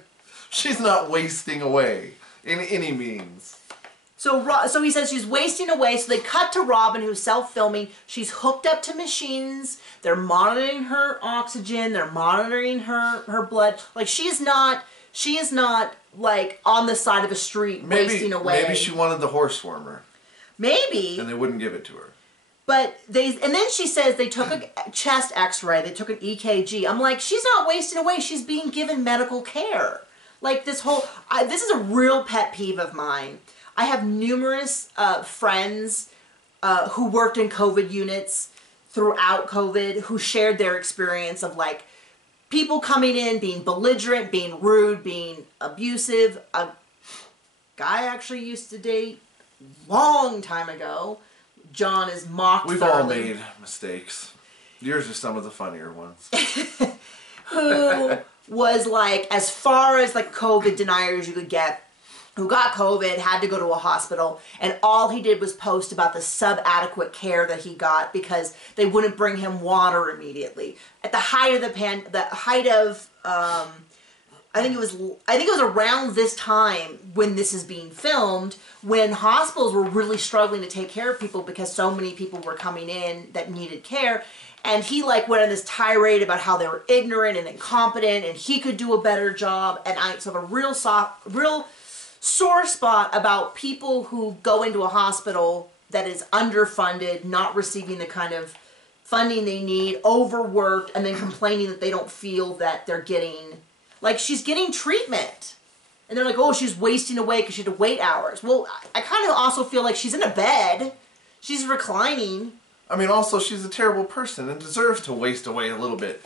She's not wasting away in any means. So he says she's wasting away, so they cut to Robin, who's self-filming. She's hooked up to machines. They're monitoring her oxygen. They're monitoring her blood. Like, she is not, like, on the side of a street wasting away. Maybe she wanted the horse warmer. Maybe. And they wouldn't give it to her. But and then she says they took a chest x-ray. They took an EKG. I'm like, she's not wasting away. She's being given medical care. Like, this is a real pet peeve of mine. I have numerous friends who worked in COVID units throughout COVID who shared their experience of, like, people coming in being belligerent, being rude, being abusive. A guy I actually used to date long time ago. John is mocked. We've all made mistakes. Yours are some of the funnier ones. Who was, like, as far as, like, COVID deniers you could get, who got COVID, had to go to a hospital, and all he did was post about the subadequate care that he got because they wouldn't bring him water immediately. At the height of I think it was around this time when this is being filmed, when hospitals were really struggling to take care of people because so many people were coming in that needed care. And he like went on this tirade about how they were ignorant and incompetent and he could do a better job. And I have a real sore spot about people who go into a hospital that is underfunded, not receiving the kind of funding they need, overworked, and then complaining that they don't feel that they're getting, like she's getting treatment. And they're like, oh, she's wasting away because she had to wait hours. Well, I kind of also feel like she's in a bed. She's reclining. I mean, also, she's a terrible person and deserves to waste away a little bit.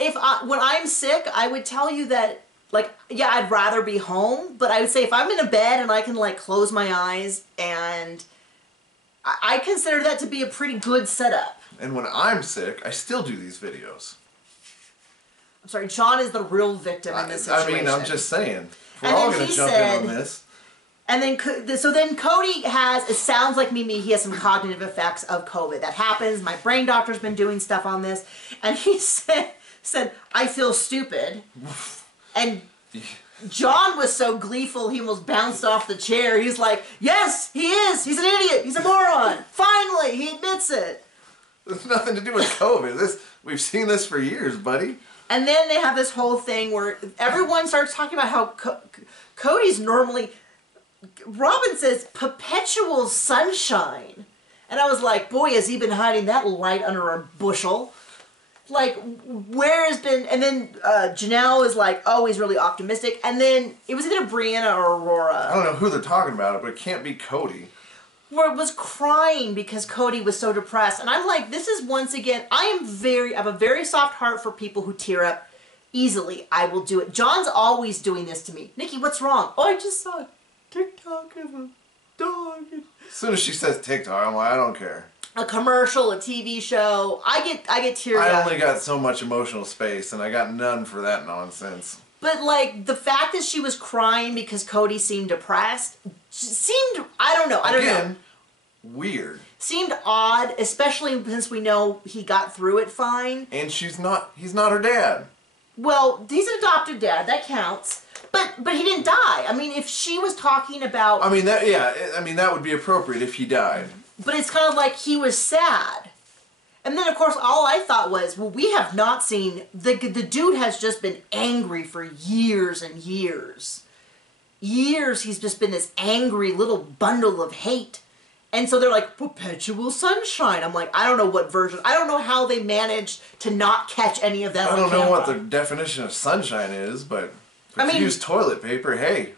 When I'm sick, I would tell you that, like, yeah, I'd rather be home, but I would say if I'm in a bed and I can, like, close my eyes, and I consider that to be a pretty good setup. And when I'm sick, I still do these videos. I'm sorry, John is the real victim in this situation. I mean, I'm just saying. We're all going to jump in on this. And then, so then Cody has, it sounds like Mimi, he has some cognitive effects of COVID. That happens. My brain doctor's been doing stuff on this. And he said I feel stupid. And John was so gleeful, he almost bounced off the chair. He's like, yes, he is. He's an idiot. He's a moron. Finally, he admits it. There's nothing to do with COVID. We've seen this for years, buddy. And then they have this whole thing where everyone starts talking about how Cody's normally... Robin says, perpetual sunshine. And I was like, boy, has he been hiding that light under a bushel. Like, where has been... And then Janelle is like, oh, he's really optimistic. And then it was either Brianna or Aurora. I don't know who they're talking about, but it can't be Cody. Where it was crying because Cody was so depressed. And I'm like, this is once again... I have a very soft heart for people who tear up easily. I will do it. John's always doing this to me. Nikki, what's wrong? Oh, I just saw TikTok of a dog. As soon as she says TikTok, I'm like, I don't care. A commercial, a TV show. I get teary eyed. I only got so much emotional space, and I got none for that nonsense. But like the fact that she was crying because Cody seemed depressed seemed, I don't know. Again, weird. Seemed odd, especially since we know he got through it fine. And he's not her dad. Well, he's an adopted dad. That counts. But he didn't die. I mean, if she was talking about... I mean, that would be appropriate if he died. But it's kind of like he was sad. And then, of course, all I thought was, well, we have not seen... The dude has just been angry for years and years. Years he's just been this angry little bundle of hate. And so they're like, perpetual sunshine. I'm like, I don't know what version... I don't know how they managed to not catch any of that on camera. I don't know what the definition of sunshine is, but... If you use toilet paper, hey,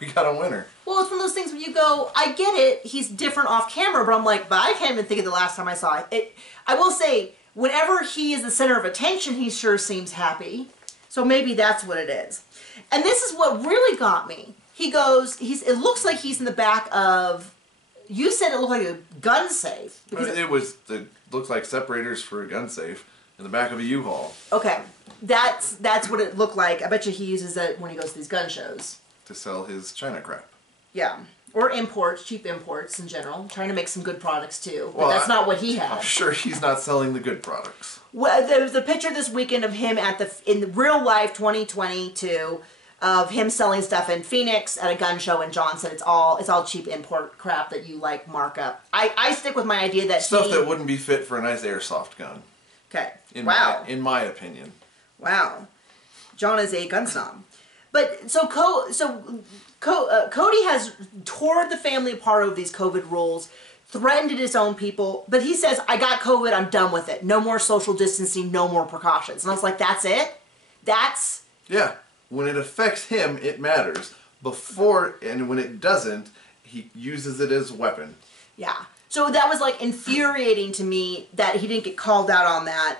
we got a winner. Well, it's one of those things where you go, I get it, he's different off camera, but I'm like, but I can't even think of the last time I saw it. I will say, whenever he is the center of attention, he sure seems happy. So maybe that's what it is. And this is what really got me. He goes, it looks like he's in the back of, you said it looked like a gun safe. It looks like separators for a gun safe in the back of a U-Haul. Okay. That's what it looked like. I bet you he uses it when he goes to these gun shows. To sell his China crap. Yeah. Or imports, cheap imports in general. Trying to make some good products too. But that's not what he had. I'm sure he's not selling the good products. Well, there was a picture this weekend of him in real life 2022 of him selling stuff in Phoenix at a gun show, and John said it's all cheap import crap that you like mark up. I stick with my idea that stuff that wouldn't be fit for a nice airsoft gun. Okay. In my opinion. Wow. John is a gun snob. But so Cody has tore the family apart over these COVID rules, threatened to disown people, but he says, I got COVID, I'm done with it. No more social distancing, no more precautions. And I was like, that's it? Yeah. When it affects him, it matters. And when it doesn't, he uses it as a weapon. Yeah. So that was like infuriating to me that he didn't get called out on that.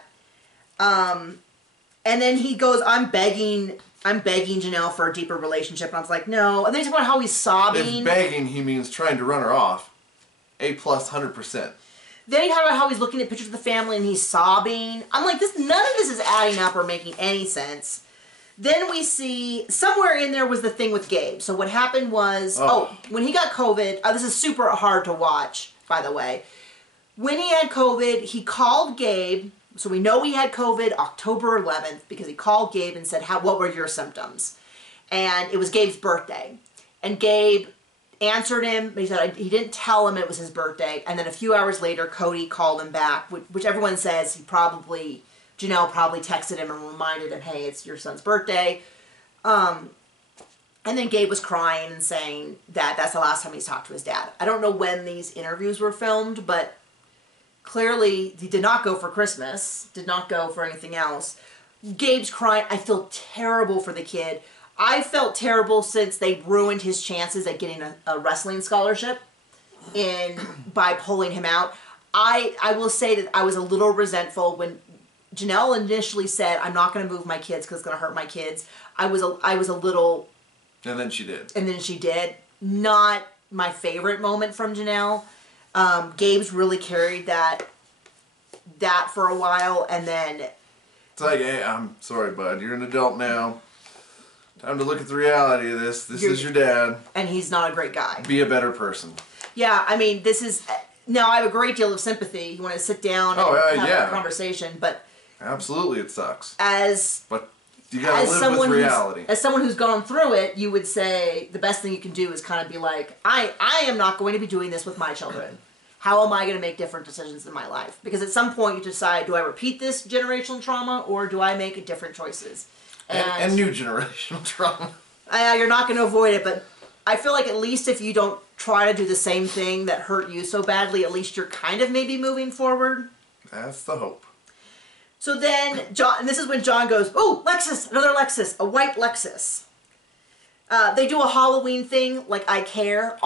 And then he goes, I'm begging Janelle for a deeper relationship. And I was like, no. And then he's talking about how he's sobbing. If begging, he means trying to run her off. A plus 100%. Then he talked about how he's looking at pictures of the family and he's sobbing. I'm like, none of this is adding up or making any sense. Then we see, somewhere in there was the thing with Gabe. So what happened was, when he got COVID, this is super hard to watch, by the way. When he had COVID, he called Gabe. So we know he had COVID October 11th because he called Gabe and said, what were your symptoms? and it was Gabe's birthday. And Gabe answered him. He said he didn't tell him it was his birthday. And then a few hours later, Cody called him back, which everyone says Janelle probably texted him and reminded him, hey, it's your son's birthday. And then Gabe was crying and saying that that's the last time he's talked to his dad. I don't know when these interviews were filmed, but clearly he did not go for Christmas, did not go for anything else. Gabe's crying. I feel terrible for the kid. I felt terrible since they ruined his chances at getting a wrestling scholarship by pulling him out. I will say that I was a little resentful when Janelle initially said, I'm not going to move my kids because it's going to hurt my kids. I was a little... And then she did. And then she did. Not my favorite moment from Janelle. Gabe's really carried that for a while, and then... It's like, hey, I'm sorry, bud. You're an adult now. Time to look at the reality of this. This is your dad. And he's not a great guy. Be a better person. Yeah, I mean, this is... Now, I have a great deal of sympathy. You want to sit down and have a conversation, but... Absolutely, it sucks. But you gotta live with reality. As someone who's gone through it, you would say the best thing you can do is kind of be like, I am not going to be doing this with my children. How am I going to make different decisions in my life? Because at some point you decide, do I repeat this generational trauma or do I make different choices? And new generational trauma. You're not going to avoid it, but I feel like at least if you don't try to do the same thing that hurt you so badly, at least you're kind of maybe moving forward. That's the hope. So then, and this is when John goes, oh, Lexus, another Lexus, a white Lexus. They do a Halloween thing, like I Care.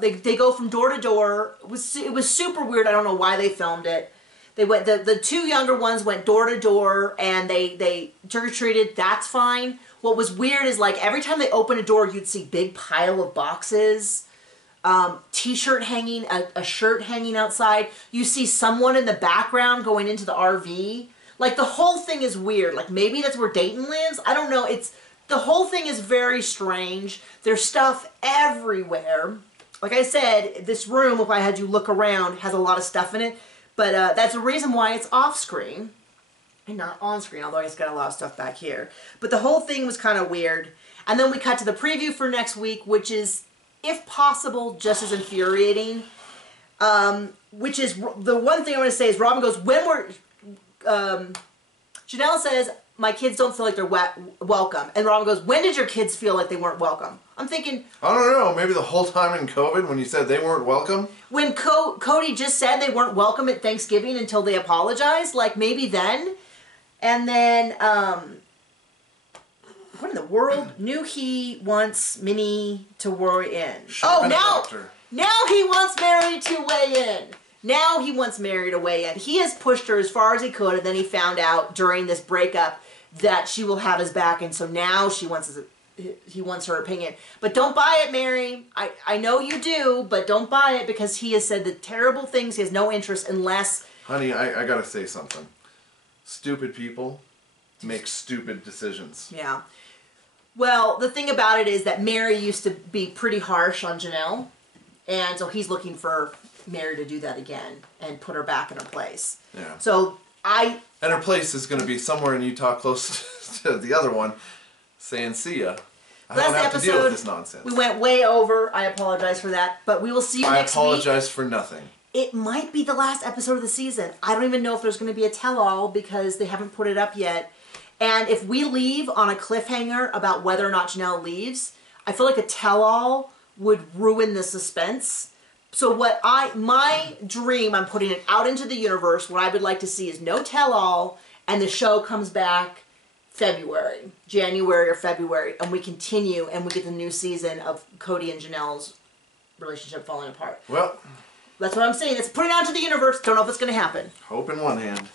They go from door to door. It was super weird. I don't know why they filmed it. They went, the two younger ones went door to door, and they trick-or-treated. That's fine. What was weird is, like, every time they open a door, you'd see big pile of boxes, t-shirt hanging, a shirt hanging outside. You see someone in the background going into the RV. Like, the whole thing is weird. Like, maybe that's where Dayton lives. I don't know. The whole thing is very strange. There's stuff everywhere. Like I said, this room, if I had you look around, has a lot of stuff in it. But that's the reason why it's off-screen and not on-screen, although it's got a lot of stuff back here. But the whole thing was kind of weird. And then we cut to the preview for next week, which is, if possible, just as infuriating. Which is, the one thing I want to say is Robin goes, Janelle says, my kids don't feel like they're welcome. And Robin goes, when did your kids feel like they weren't welcome? I'm thinking... I don't know, maybe the whole time in COVID when you said they weren't welcome? When Cody just said they weren't welcome at Thanksgiving until they apologized, like maybe then. And then, what in the world? Knew he wants Minnie to weigh in. Now he wants Mary to weigh in. Now he wants Mary to weigh in. He has pushed her as far as he could, and then he found out during this breakup that she will have his back, and so now he wants her opinion. But don't buy it, Mary. I know you do, but don't buy it because he has said the terrible things. He has no interest unless... Honey, I gotta say something. Stupid people make stupid decisions. Yeah. Well, the thing about it is that Mary used to be pretty harsh on Janelle, and so he's looking for Mary to do that again and put her back in her place. Yeah. So and her place is going to be somewhere in Utah close to the other one, saying, see ya. I don't have to deal with this nonsense. We went way over. I apologize for that. But we will see you next week. I apologize for nothing. It might be the last episode of the season. I don't even know if there's going to be a tell-all because they haven't put it up yet. And if we leave on a cliffhanger about whether or not Janelle leaves, I feel like a tell-all would ruin the suspense. So my dream, I'm putting it out into the universe, what I would like to see is no tell-all, and the show comes back January or February, and we continue, and we get the new season of Cody and Janelle's relationship falling apart. Well, that's what I'm saying. It's putting it out into the universe. Don't know if it's going to happen. Hope in one hand.